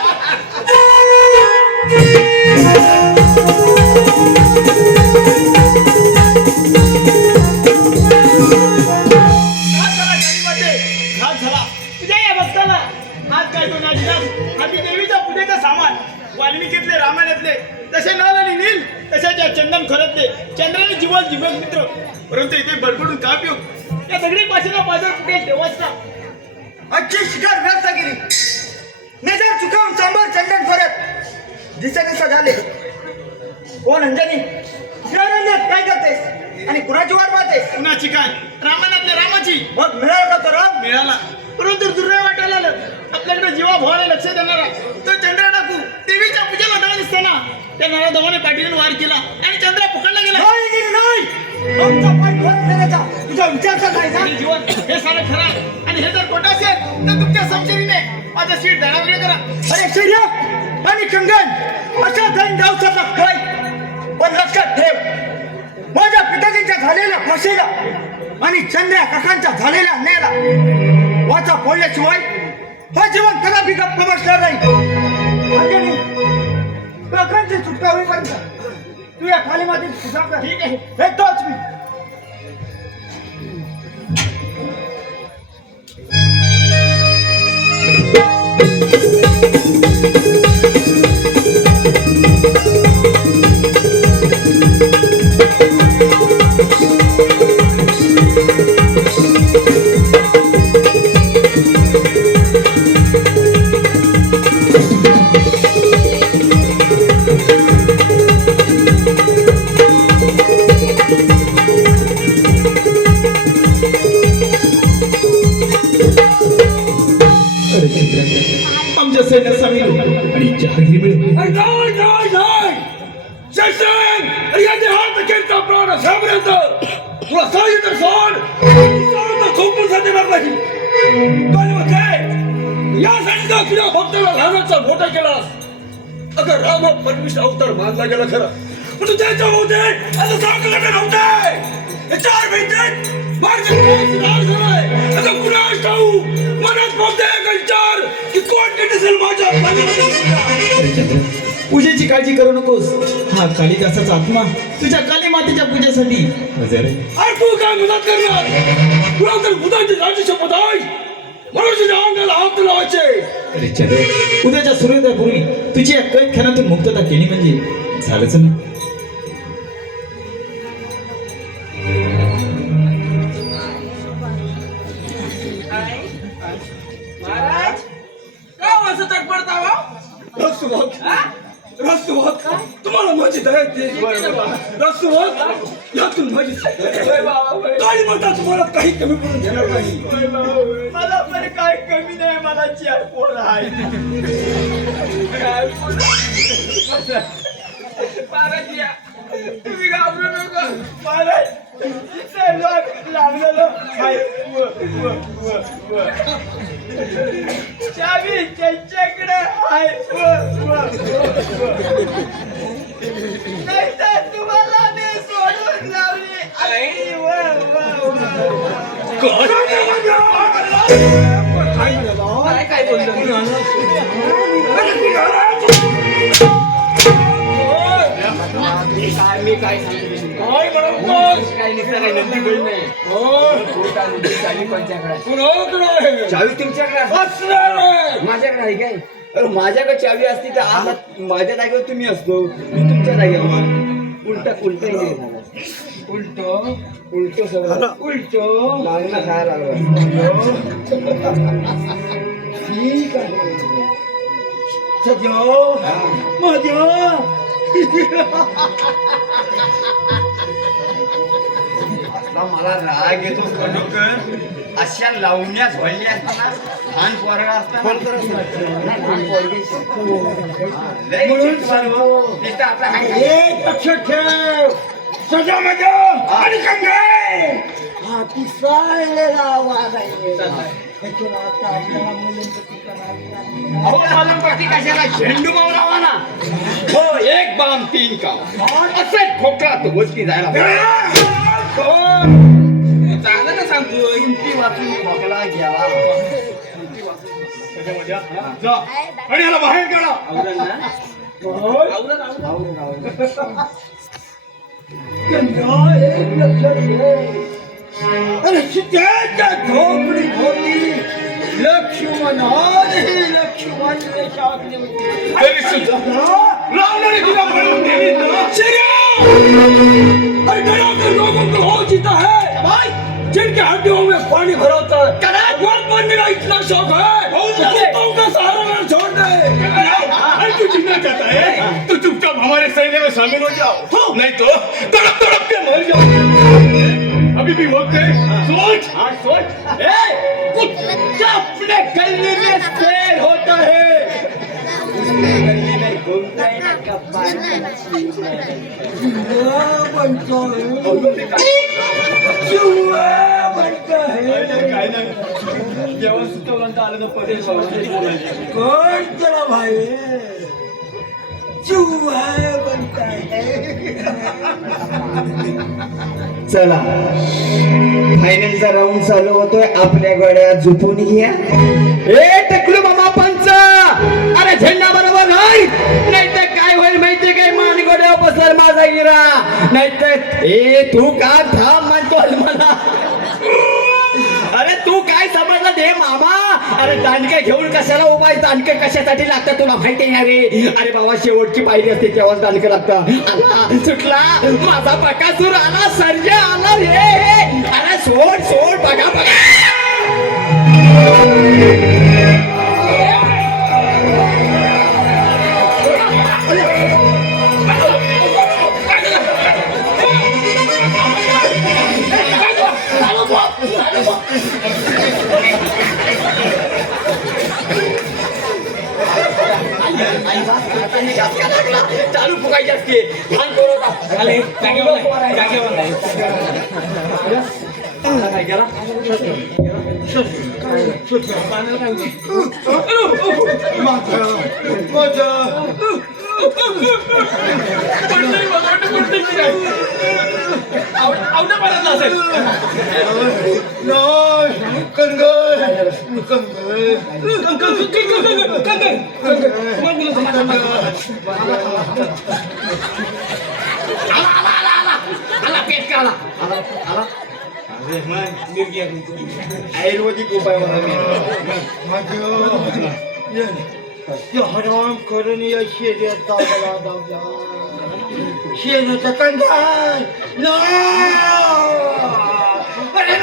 वाल्मिकीतले रामायणातले तसे नल आणि नील तशाच्या चंदन खरतले चंद्राने जीवन जीवन मित्र परंतु इथे बडबडून का उपयोग या दगडी पाशीला बाजार कुठे देवाचा अच्छी शिकार व्यर्थ गेली नजर चुकावून सांभार चंदन करत दिसा झाले कोण अंजनी काय करतेस आणि कुणाची वाट पाहतेस कुणाची काय रामायणातल्या रामाची मग मिळाला का तो राम मिळाला परंतु दुर्दैव वाटायला आलं आपल्याकडे जीवा भावाला लक्ष देणारा तो चंद्र टाकू देवीच्या पूजेला जाऊन असताना त्या नराधमाने पाठीने वार केला आणि चंद्र पकडला गेला नाही गेली नाही आमचा पाठ परत देण्याचा तुझा विचारचा काय ना आणि जीवन हे सारं खरं आहे आणि हे जर खोटं असेल तर तुमच्या समशेरीने माझा सीट धडावडे करा अरे शैर्य आणि कंगन अशा जाईन गावचा काय पण लक्षात ठेव माझ्या पिताजींच्या झालेल्या फाशीला आणि चंद्रा काकांच्या झालेल्या अन्यायाला वाचा फोडल्याशिवाय हा जीवन कदापि गप्प बसणार नाही काकांची सुटका होईपर्यंत तू या खाली मातीत हिसाब कर ठीक आहे भेटतोच मी आमच्या सैन्यात सामील हो आणि जहागिरी मिळव तुला सांगितलं सोड झोपून देणार नाही यासाठी तर तुझ्या भक्ताला लहानाचा मोठा केलास अगं राम परमेश्वर अवतार मानला गेला खरा पण तू त्याच्या होते असं सांगलं नव्हते 4 मिनिटात माझे झालाय आता कुणास ठाऊ मनात बघते विचार की कोण किती असेल माझ्या कालीमातेची. पूजेची काळजी करू नकोस. हा कालिदासाचा आत्मा तुझ्या काली मातेच्या पूजेसाठी. अरे तू काय मदत करणार? तुला तर बुधाची राजी शपथ आहे. मनुष्याच्या अंगाला हात लावायचे. उद्याच्या सूर्योदयापूर्वी तुझी या कैदखान्यातून मुक्तता केली म्हणजे झालंच ना. महाराज का असं तडपडता हो? रस्तुभाग तुम्हाला माझी दया येते. रस्तुभाग यातून माझी काळी माता तुम्हाला काही कमी पडून देणार नाही. मला पण काय कमी नाही, मला 4 पोरं आहे. महाराज या तुम्ही घाबरू नका. महाराज, इथे लोक लागलेलं आहे. चावी त्यांच्याकडे आहे. नाहीतर तुम्हाला मी सोडून लावली असती. काय बोलतो मी काय सांगतो काय निघता काय नंदी बैल नाही. चावी तुमच्याकडे माझ्याकडे आहे काय? अरे माझ्याकडे चावी असती तर आता माझ्या जागेवर तुम्ही असतो, मी तुमच्या जागेवर. उलट उलट सगळं उलट मागणं खायला लागलं. ठीक आहे. सजो मजो मला राग येतो खरोखर. अशा लावण्या झोडल्या असताना लहान पोरगा असताना लहान पोरगी आपला एक लक्षात ठेव. सजा मजा आणि कंगे हा पिसाळलेला आवाज आहे. त्याच्यावर आता आपल्याला मुलींपती करावी लागेल. अहो मालूमपट्टी कशाला झेंडू मावळावा ना. हो एक बाम 3 काम असे खोकला तो गोष्टी जायला चांगलं तर सांगतो. किमती वाचून खोकला घ्यावा. जा आणि याला बाहेर काढा. कंगा एक लक्षात ठेव. अरे सीतेच्या झोपडी होती लक्ष्मणाने लक्ष्मण शापली होती. तरी सुद्धा रावणाने तुला पळवून नेली ना. अरे गया लोगों को हो जीता है भाई, जिनके हड्डियों में पानी भरा होता है. वन बनने का इतना शौक है, कुत्तों का सहारा न छोड़ दे. अरे तू जीना चाहता है तो चुपचाप हमारे सैन्य में शामिल हो जाओ, नहीं तो तड़प तड़प के मर जाओ. अभी भी वक्त है, सोच. हाँ सोच. कुत्ता अपने गले में शेर होता है. उसने गले में घूमता है ना कब्बान काय नाही जेव्हा सुतवलं आलं तर पटेल कोण चला भाई चला फायनलचा राऊंड चालू होतोय. आपल्या गड्या झोपून घ्या. ए टकलू मामा पंच, अरे झेंडा बरोबर नाही, नाहीतर काय होईल माहितीये काय? मान गोड्या बसला माझा हिरा. नाहीतर ए तू का थांब म्हणतोस मला? अरे तू काय समजला दे मामा. अरे दांडके घेऊन कशाला उभा? दांडके कशासाठी लागतात तुला माहिती आहे रे? अरे बाबा शेवटची पायरी असते तेव्हाच दांडके लागतं. आला सुटला माझा बकासूर आला, सर्जे आला रे. अरे सोड सोड बघा बघा. चालू फुकायची असते. लहान पोरं झाले जागेवर नाही. कंगोर आला पेट का आला आयुर्वेदिक उपाय हराम करून या शेऱ्यात दाबला शेणाचा कंधार अरे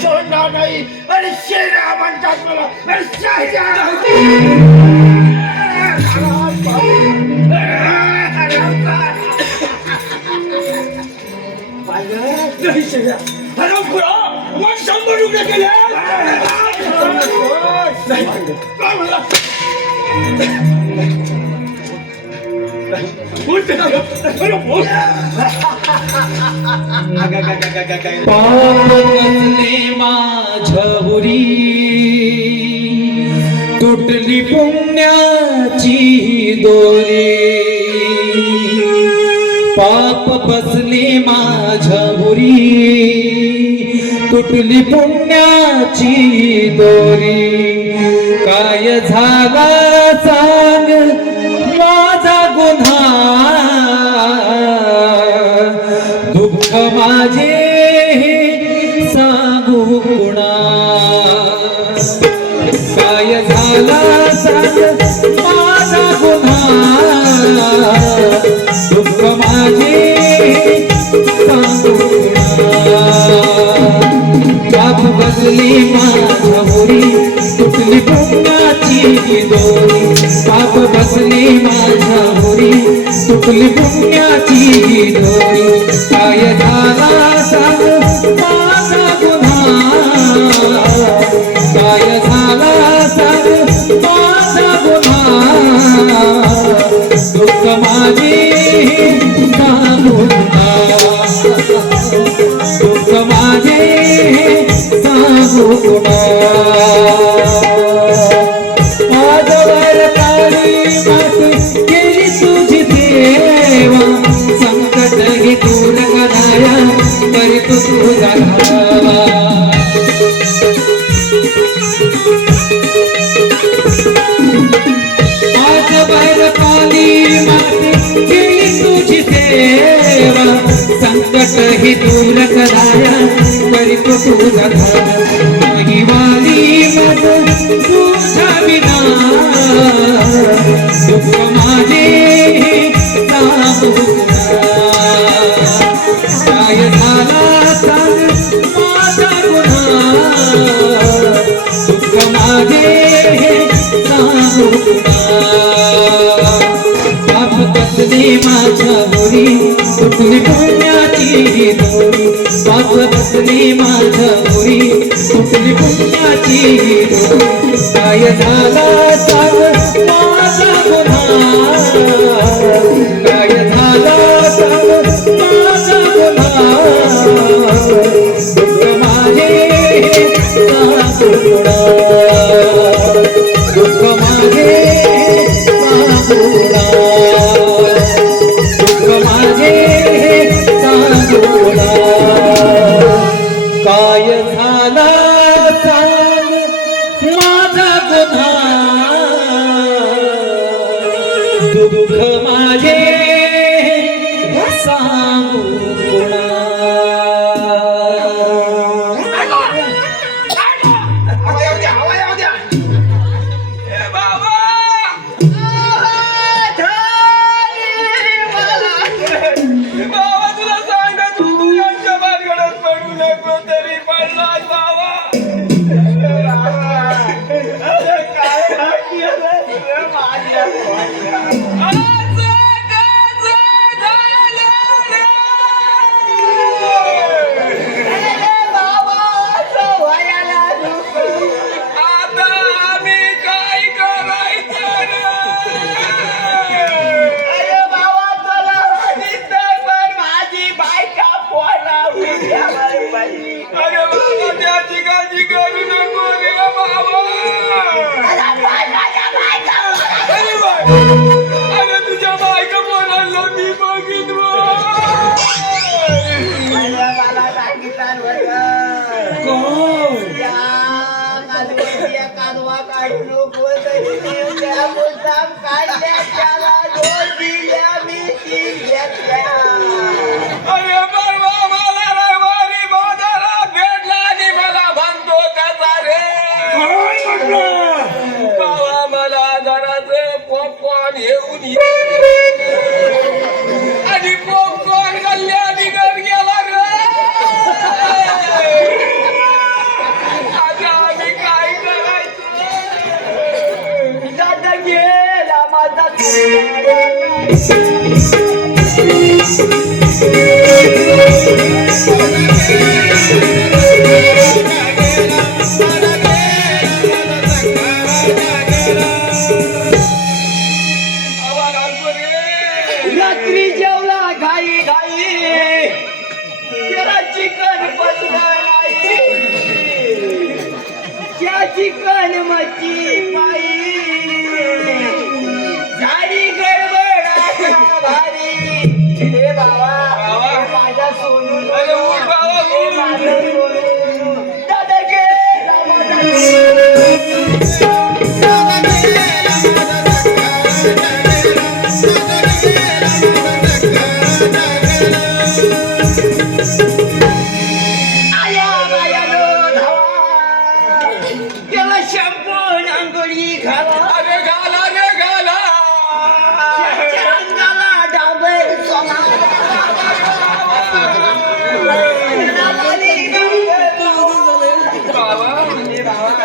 सोडणार नाही अरे शेरा म्हणतात मला अरे मग 100 रुपये केले पावले माझ्यावरी तुटली पुण्याची दोरी पाप बसले माझ्यावरी तुटली पुण्याची दोरी काय झाला सांग माझा गुन्हा दुःख माझे सांगू कुणा काय झाला सांग माझा गुन्हा दुःख माझे सांगू कुणा बाप बसली माझ्यावरी तुटली पुण्याची दोरी बाप बसली माझ्यावरी तुटली पुण्याची दोरी काय झाला सांग माझा गुन्हा काय झाला सांग माझा गुन्हा दुःख माझे सांगू दुःख माझे सांगू माझवर काळी माती केली तुझी देवा संकट घे दूर कराया तरी तू तुझा धावा माझवर काळी माती केली तुझी देवा संकट ही दूर कराया तरी तू तुझा धावा वाली मत तुझा विना दुःख माझे सांगू काय झाला सांग माझा गुन्हा दुःख माझे सांगू बाप बसले माझ्यावरी तुटली पुण्याची दोरी बाप बसले माझ्यावरी तुटली पुण्याची दोरी काय झाला सांग माझा गुन्हा काय झाला सांग माझा गुन्हा दुःख माझे सांगू दुःख माझे सांगू दुःख माझे सांगू काय झाला सांग माझा गुन्हा दुःख माझे सांगू या कालवडीया कालवा काढू नको तरी त्या मुद्दाम काढल्या त्याला दोन दिल्या मी तीन घेतल्या अरे बाबा मला रविवारी बाजारात भेटला आणि मला म्हणतो कसा रे काय म्हटलं बाबा मला जराचं पॉपकॉर्न घेऊन ये आणि पॉपकॉर्न गल्ल्या निघत गेला रे आता आम्ही काय करायचं दादा गेला माझा आवाज आणतो रे रात्री जेवला घाई घाई त्याला चिकन पसलं नाही त्या चिकन मच्छी पाई झाली गडबड आता भारी हे बाबा माझ्या सोनून अरे उठ बाबा, उठ. माझं सोनून दादा गेला माझा आया बायानो धावा त्याला शॅम्पू अंघोळी घाला अरे घाला रे घाला त्याच्या अंगाला डाबर सोना बाबा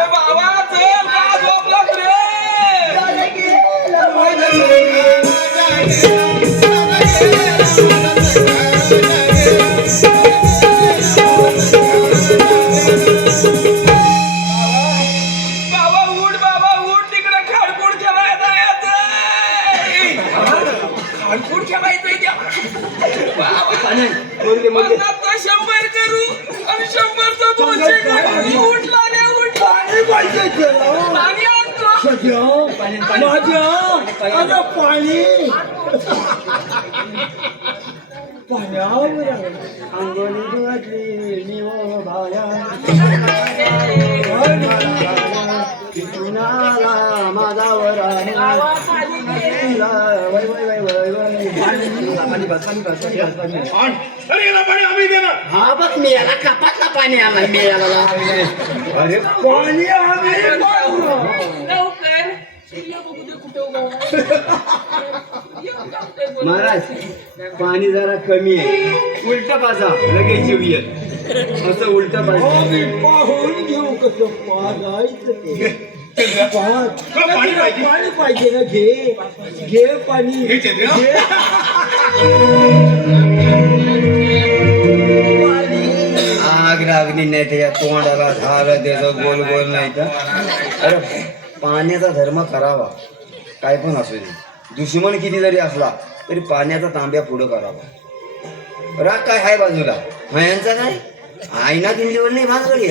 बाबा चल का झोपलास रे बाबा उठ तिकडे खाडपूड खेळायला जायचं खाडपूड खेळायचंय त्या बाबा 50 100 करू आणि 100चं 200 करू उठला रे उठला पाणी आणतो माझ्या पाणी पाण्यावर अंगोली वाटली निव भाया कुणाला माझा वरा वय वय वय वय वय पाणी बस अरे याला पाणी आम्ही देणार हा बघ मी याला कपातला पाणी आला मी याला अरे पाणी आम्ही लवकर महाराज पाणी जरा कमी आहे उलट पाजा लगेच येऊया असं उलट पाहून घेऊ कसं पाजायचं पाणी पाहिजे. पाणी पाहिजे ना घे पाणी हे चंद्र आग लागली नाही त्याच्या तोंडाला झालं त्याचं गोल गोल नाही तर अरे पाण्याचा धर्म करावा काय पण असू दे दुश्मन किती जरी असला तरी पाण्याचा तांब्या पुढं करावा राग काय हाय बाजूला हयांचा काय आईना किल्लीवर नाही भानगडी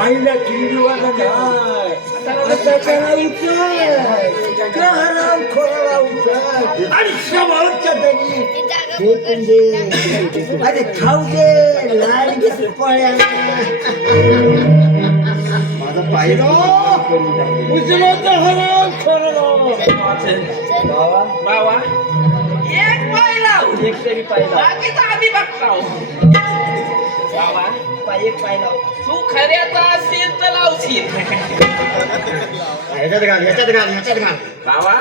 आईला किल्लीवर नाही आता त्याला उचल खोळा उचल आणि समोरच्या तरी अरे खाऊ दे लाल पळ्या माझा पाय उचलत हराम खोळा बाबा एक पाय लाव एक तरी पाय लाव बाकीचा आधी बघताव बाबा एक पाय लाव तू खऱ्याचा असेल तर लावशील ह्याच्यात घाल बाबा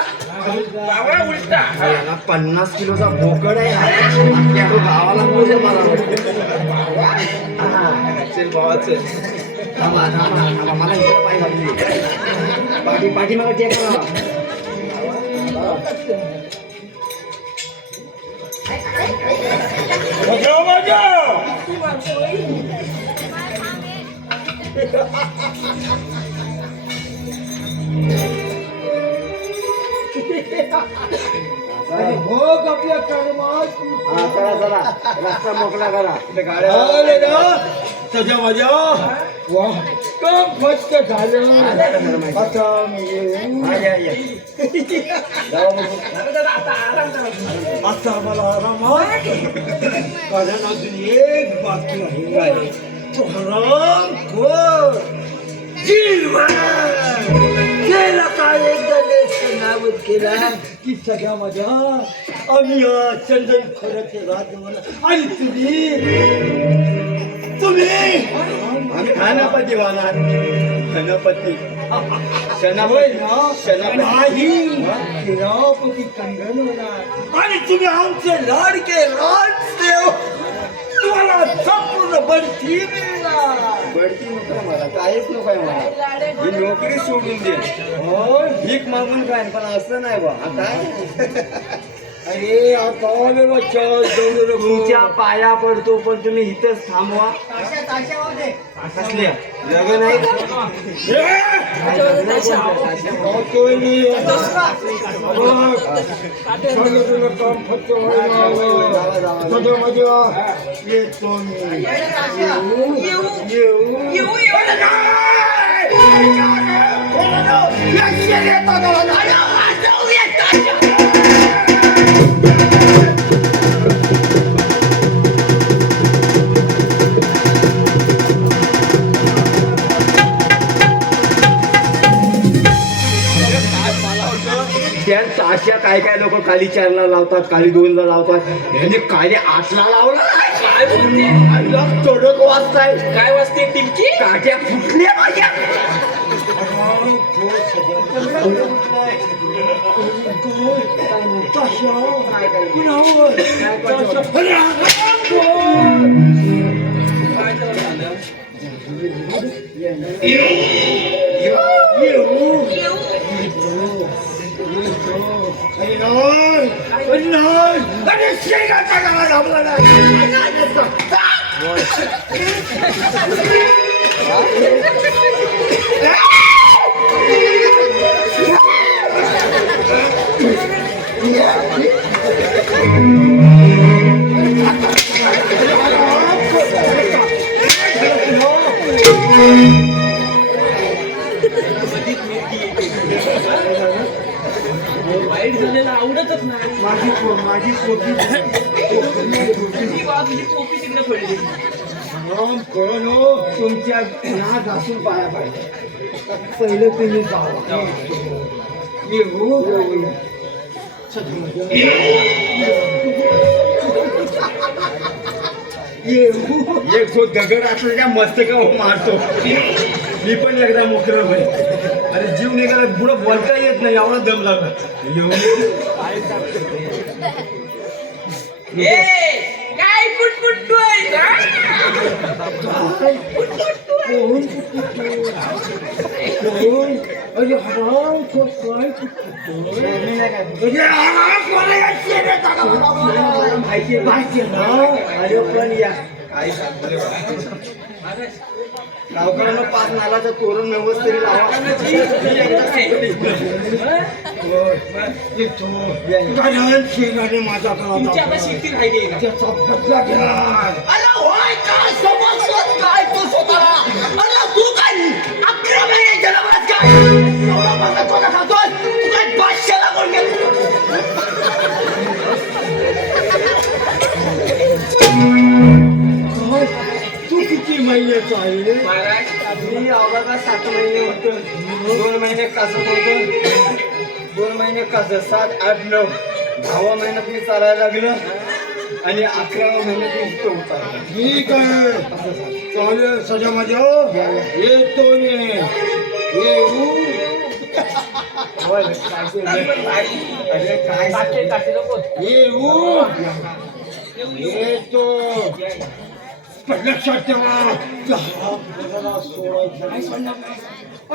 बाबा उलटा याला 50 किलोचा बोकड आहे आपल्या गावाला पोहोचेल मला चल बाबा चल थांबा मला इकडे पाय घालून दे पाठी मला टेक भोग आपल्या कर्मात चला रस्ता मोकळा करा तुझ्या माझ्या वा काम फक्त झालं आता मी जावा बघू. दादा आता आराम करा. आता मला आराम आहे. कारण अजून एक बाकी आहे. तो हरामखोर केला काय एकदा नावत केला की सगळ्या माझ्या आम्ही चंदन खोऱ्याचे राज म्हणा आणि तुम्ही आम्ही खानापती वाहणार गणपती नाही सेनापती कंगन होणार आणि तुम्ही आमचे लाडके राजदेव तुम्हाला संपूर्ण बढती मिळणार. बढती नको मला काहीच नको आहे मला ही नोकरी सोडून दे होय. भीक मागून काय पण असं नाही बा काय अरे आता बच्चा तुमच्या पाया पडतो पण तुम्ही इथंच थांबवा कसल्या लग्न नाही येतो मी. त्यांचं अशा काय काय लोक काली 4ला लावतात काली 2ला लावतात ह्याने काली 8ला लावला काय बोलते? तोडक वाजताय काय वाजते टिमकी? काट्या फुटल्या माझ्या वाईट झालेला आवडतच नाही. माझी पोटी ती बाजूची टोपी तिकडे पडली. राम कळनो तुमच्या ना घासून पाया पाहिजे पहिलं तुम्ही जावा येऊ येऊ एक जो दगड असतो त्या मस्तका मारतो मी पण एकदा मोकर होईल अरे जीव निघाला पुढं बोलता येत नाही एवढा दम लागला काय पुटपुटतोय? अरे हराम तो काय माहिती माहिती ना अरे पण या काय सांगतो गावकऱ्यांना 5 नालाचं तोरण व्यवस्थित लावा शेणाने माझा तुमची आता शेती राहिली का? त्याचा बदला घ्या तू किती महिन्याचा आहे महाराज मी अवघा 7 महिने होतो 2 महिने कसं होतं 2 महिने कसं 7, 8, 9 10व्या महिन्यात मी चालायला लागलो आणि 11व्या महिन्यात मी इथं उतरलो ठीक आहे चालेल सजा माझ्या येतो ने येऊ अरे काय येऊ येतो पण लक्षात ठेवा चहा आपल्याला सोडायचा नाही.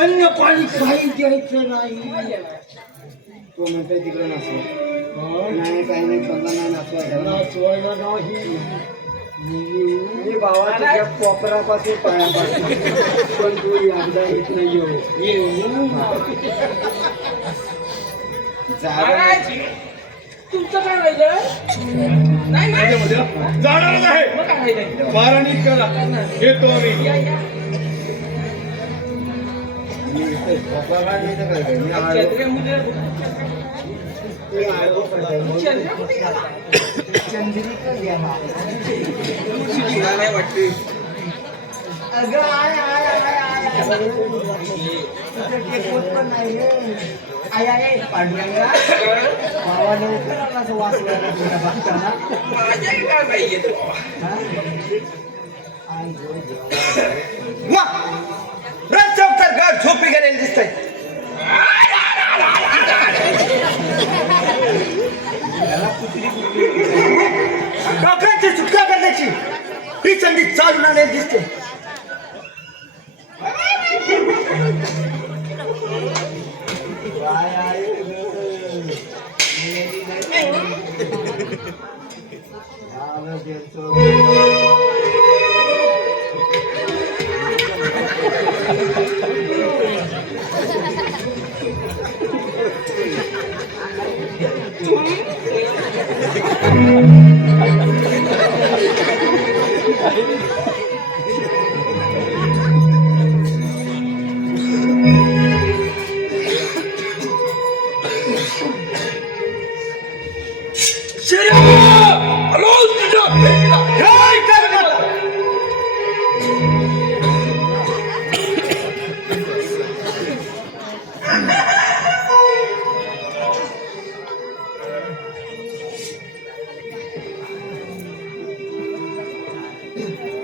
अन्न पाणी काही द्यायचं नाही तो म्हणतोय तिकडे नसो हा? नाही काही नाही समजा नाही नाचवायला नाचवायला नाही मी भावा तुझ्या कोपरापासून पाया पडतो पण तू एकदा येत नाही येऊ महाराज तुमचं काय राहिलं? नाही नाही. जाणारच आहे मग काय राहिलं? बारा नीट करा येतो आम्ही या या. चंद्रे मुले नाही वाटते अगं आय आय आय आय आय आय पांडुरंगा बाबा लवकर आला तो वाचवायला तुला बघताना माझ्या का नाही येत वा रस्त्यावर गाड झोपी गेलेली दिसतंय काकांची सुटका करण्याची ही संधी चालून आलेली दिसते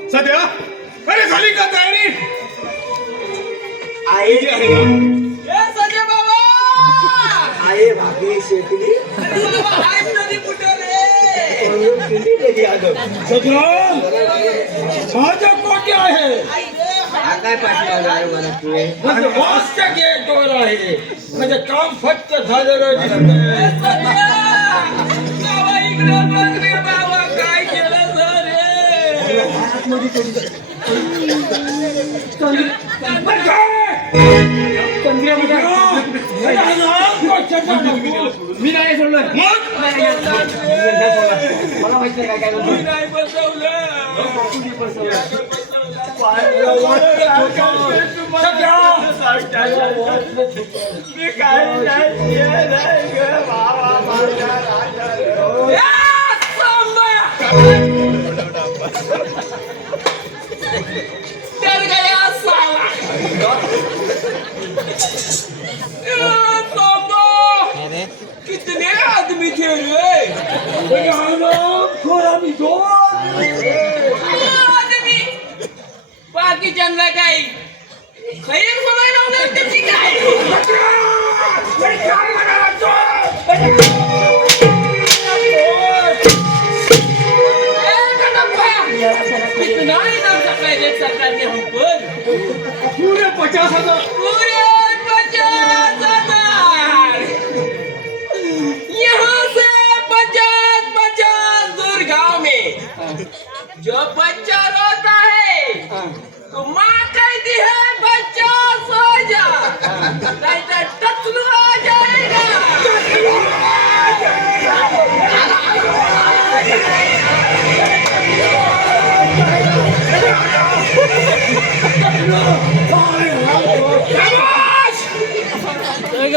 सध्या अरे झाली का तयारी आहे आहे ना? ए सजे बाबा आहे भागी शेकली हाय नदी कुठे रे सध्या माझ्या कोटी आहे काय पाठवला मला तू म्हणजे वाजच्या गेटवर आहे म्हणजे काम फक्त झालेलं ए सध्या बाबा इकडे बघ रे बाबा काय केलं सर मी नाही सोडलं मला माहिती नाही काय मी नाही बसवलं मी काय नाही केलं ग बाबा डर गया साला कितने आदमी थे रे आदमी बाकी जनला काय सैर सोडाय लावलं त्याची काय कितना इनाम सरकार ने सरकार ने हम पर पूरे 50,000 पूरे 50,000 यहाँ से 50 दूर गांव में जो बच्चा रोता है तो माँ कहती है बच्चा सो जा नहीं तो टकलू आ जाएगा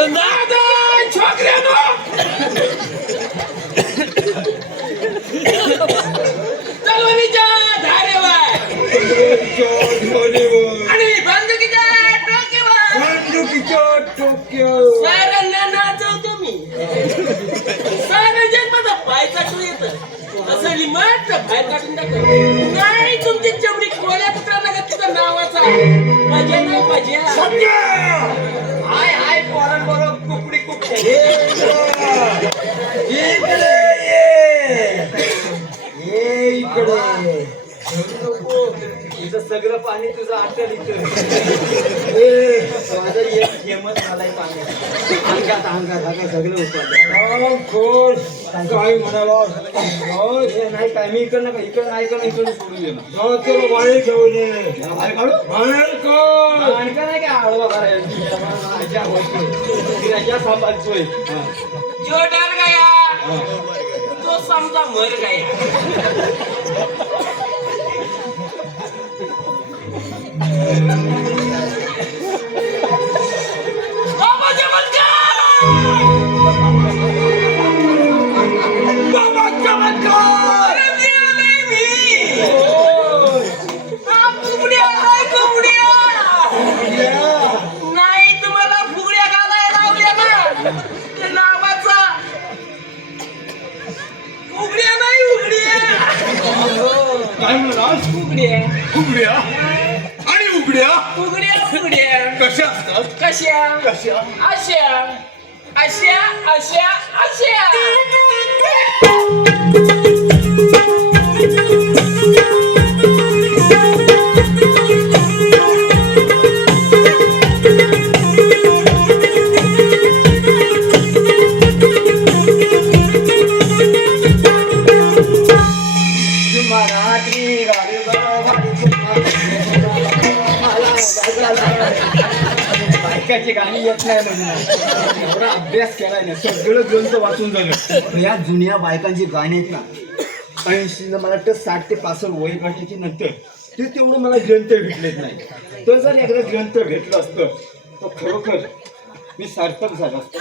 दादा छोकऱ्यानो चलवणीच्या धारेवर आणि बंदुकीच्या टोकीवर साऱ्यांना नाचवतो मी सारे जन्माचा पाय चाटू येत असं लिमट पाय काढून टाकतो नाही तुमची चमडी कोल्या कुत्र्याला का तिथं नावाचा मजा नाही मजा हाय हाय पोरण बरोबर कुकडी कुकडी इथं सगळं पाणी तुझं आटल इथं माझं एक फेमस झालाय पाणी अंगात अंगात सगळं काय म्हणाला नाही काय मी इकडं नका इकडं नाही इकडं इकडं सोडून दे तुला बाहेर घेऊन ये बाहेर काढू बाहेर कर आणखा नाही काय आडवा करायच्या सांभाळतोय जो डर गया तो समजा मर गया काय म्हणालास? उघड्या उघड्या आणि उघड्या उघड्या उघड्या कशा असतात? कशा कशा? अशा अशा अशा अशा बायकाची गाणी येत नाही म्हणजे एवढा अभ्यास केलाय ना सगळं ग्रंथ वाचून झालं या जुन्या बायकांची गाणी आहेत ना 80 मला वाटतं 60 ते 65 वयोगटाची नंतर ते तेवढं मला ग्रंथ भेटलेच नाही तर जर एकदा ग्रंथ भेटलं असतं तर खरोखर मी सार्थक झालो असतो.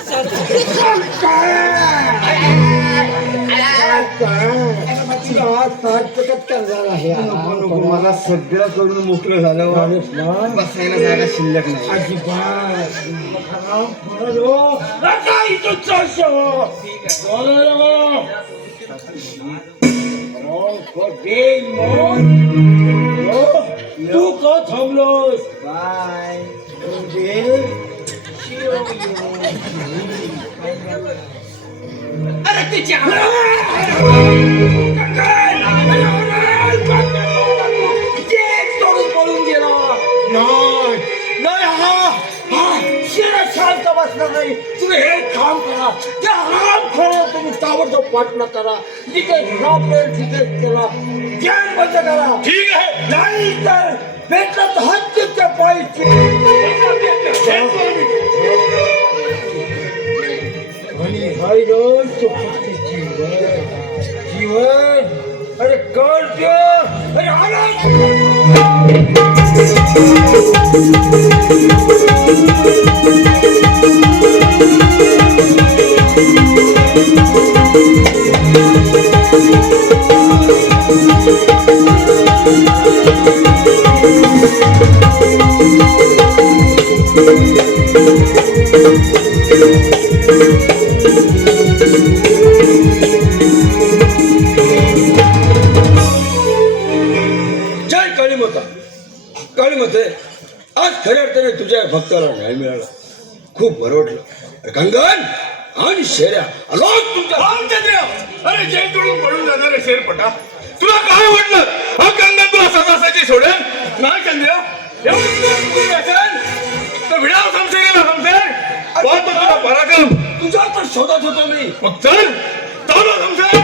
नको नको मला सगळं करून मोकळं झालं बसायला जागा शिल्लक नाही तू का थांबलोस? बाय अरे तिच्या सोडून पळून गेला नाही हा शिरा शांत बसणार नाही. तुम्ही हे काम करा त्या आराम करा तुम्ही ताबडतोब पाठला करा जिथे सापडेल तिथे करा जेल बंद करा. ठीक आहे. नाही तर भेटलं तर हत्तीच्या पाहिजे आणि हाय रोज तो फक्त जीवन अरे कर अरे आला जय काळीमाता. काळीमाते आज खऱ्या अर्थाने तुझ्या भक्ताला न्याय मिळाला. खूप बरं वाटलं. कंगन आणि शेऱ्या आलोच तुमच्या. अरे जेल तोडून पडून जाणारे शेरपटा तुला काय वाटलं? हा कंगन तुला सदासाची सोडेल नाही चंद्र तर भिडाव समसेल समसेल पाहतो तुला पराक्रम. तुझ्या तर शोधात होतो मी. मग चल चालू समसेल.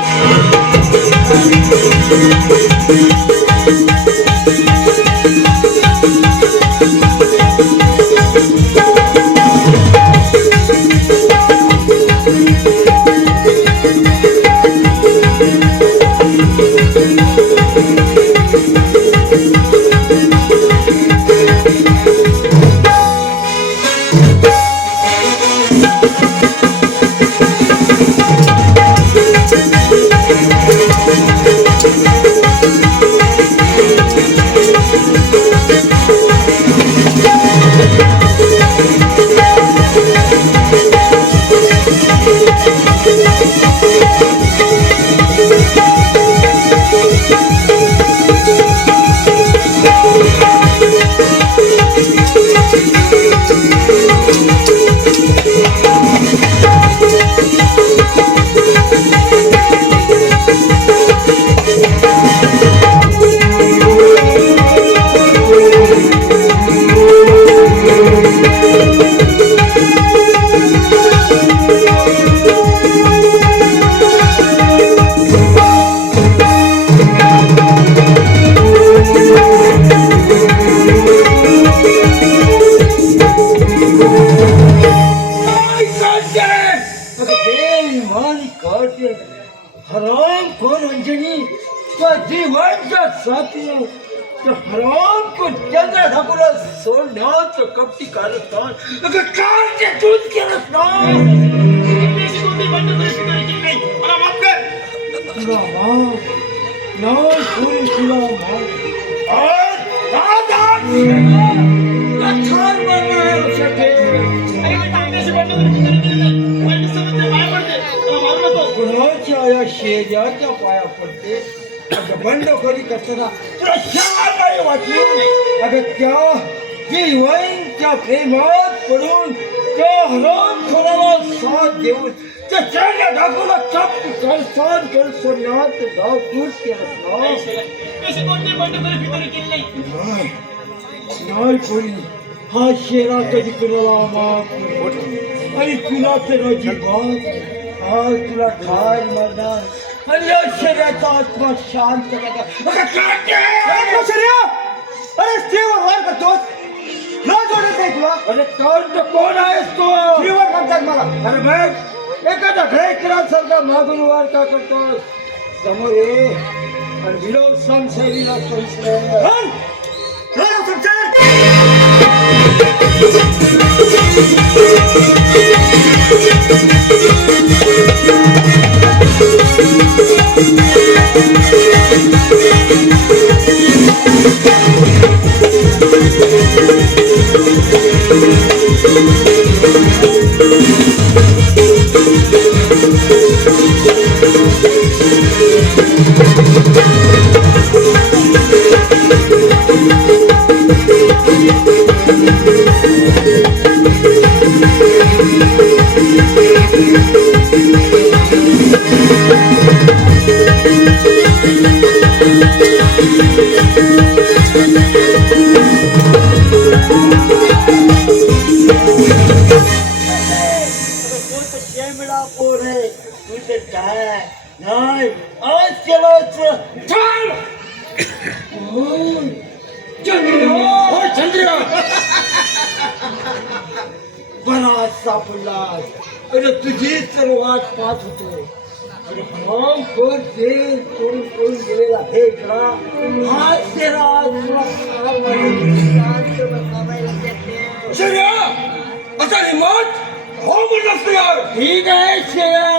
हराम खोर अंजनी जीवनच्या साथी हराम को चंद्र ठाकूरला सोडण्याचं कपटी कारस्थान काय चूज केलं मला माफ कर. तुला माफ नाही पुरी तुला कुणाच्या या शेजारच्या पाया पडते बंडखोरी करताना तुला शान नाही वाटली? अगं त्या जीवनच्या प्रेमात पडून त्या हरामखोराला साथ देऊन त्या चांगल्या डाकूला चपटी कळसाद कर सोन्यात डाकूच केला ना? कशी कोणती बंडखोरी फितोरी केली नाही? नाही पोरी, हा शेरा कधी कुणाला माफ नाही. आणि तुला तर अजिबात आज तुला ठार मारणार आणि या शरीराचा आत्मा शांत करणार. अरे स्त्रीवर वार करतोस, लाज वाटत नाही तुला? अरे तर कोण आहेस तो? स्त्रीवर म्हणतात मला. अरे बघ, एखादा ढेकरासारखा मागून वार का करतोस? समोर ये आणि विरोध संशयीला संशय. नाही आज केलं चंद्र बरा सापडला. अरे तुझीच तर वाट पाहत होतो. अरे हम कोण ते कोण कोण गेलेला हे इकडा हा तेरा असा हिम्मत हो म्हणत यार. ठीक आहे शेरा.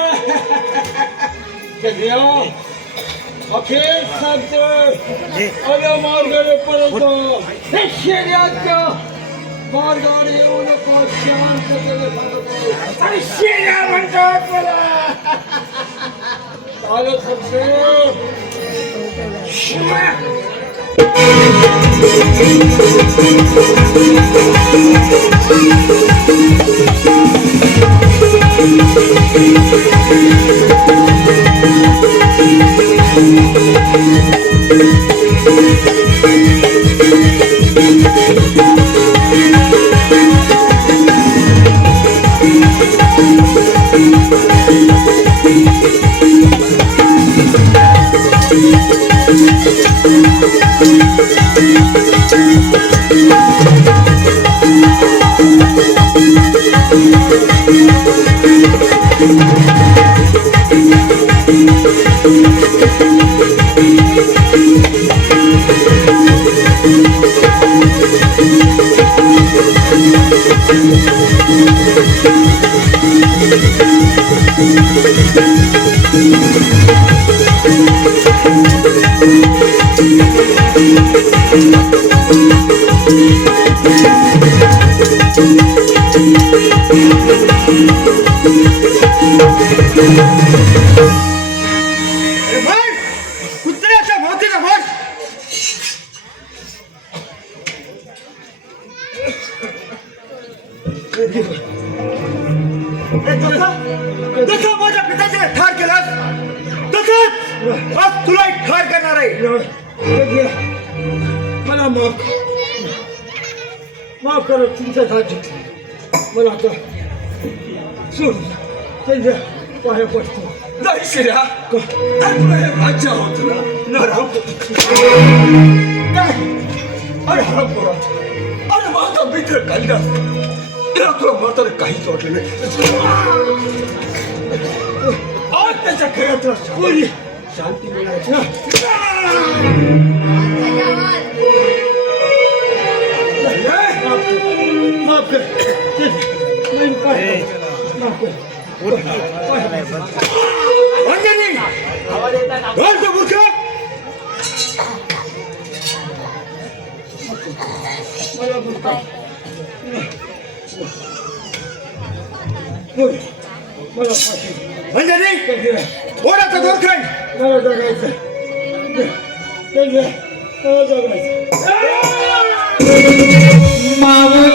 अखेर सांगतो अगं मार्गाने परत हे शेऱ्याच्या मार्गाने येऊ नको. शांत आणि शेऱ्या म्हणतात मला. चालत सांगतो कुत्र्याच्या मोतीचा भर. जसं माझ्या पिताचे ठार केलास तसंच आज तुला ठार करणार आहे. मला माफ करा. तुमच्या राज्य मला आता सोड. त्यांच्या पाया पडतो. नाही शिर्या, तुला हे राज्य होतं ना राम. अरे हराम करा. अरे माझा मित्र कालिदास त्याला तुला म्हातारे काहीच वाटलं नाही. आज त्याच्या खेळात कोणी शांती मिळायची ना. माफ कर. माफ कर. अंजनी बोल मूर्ख. मला बोलता मला फाशी. अंजनी ओढाचा दोरखंड. मला जगायचं. ते घे. जगण्याचं. माऊली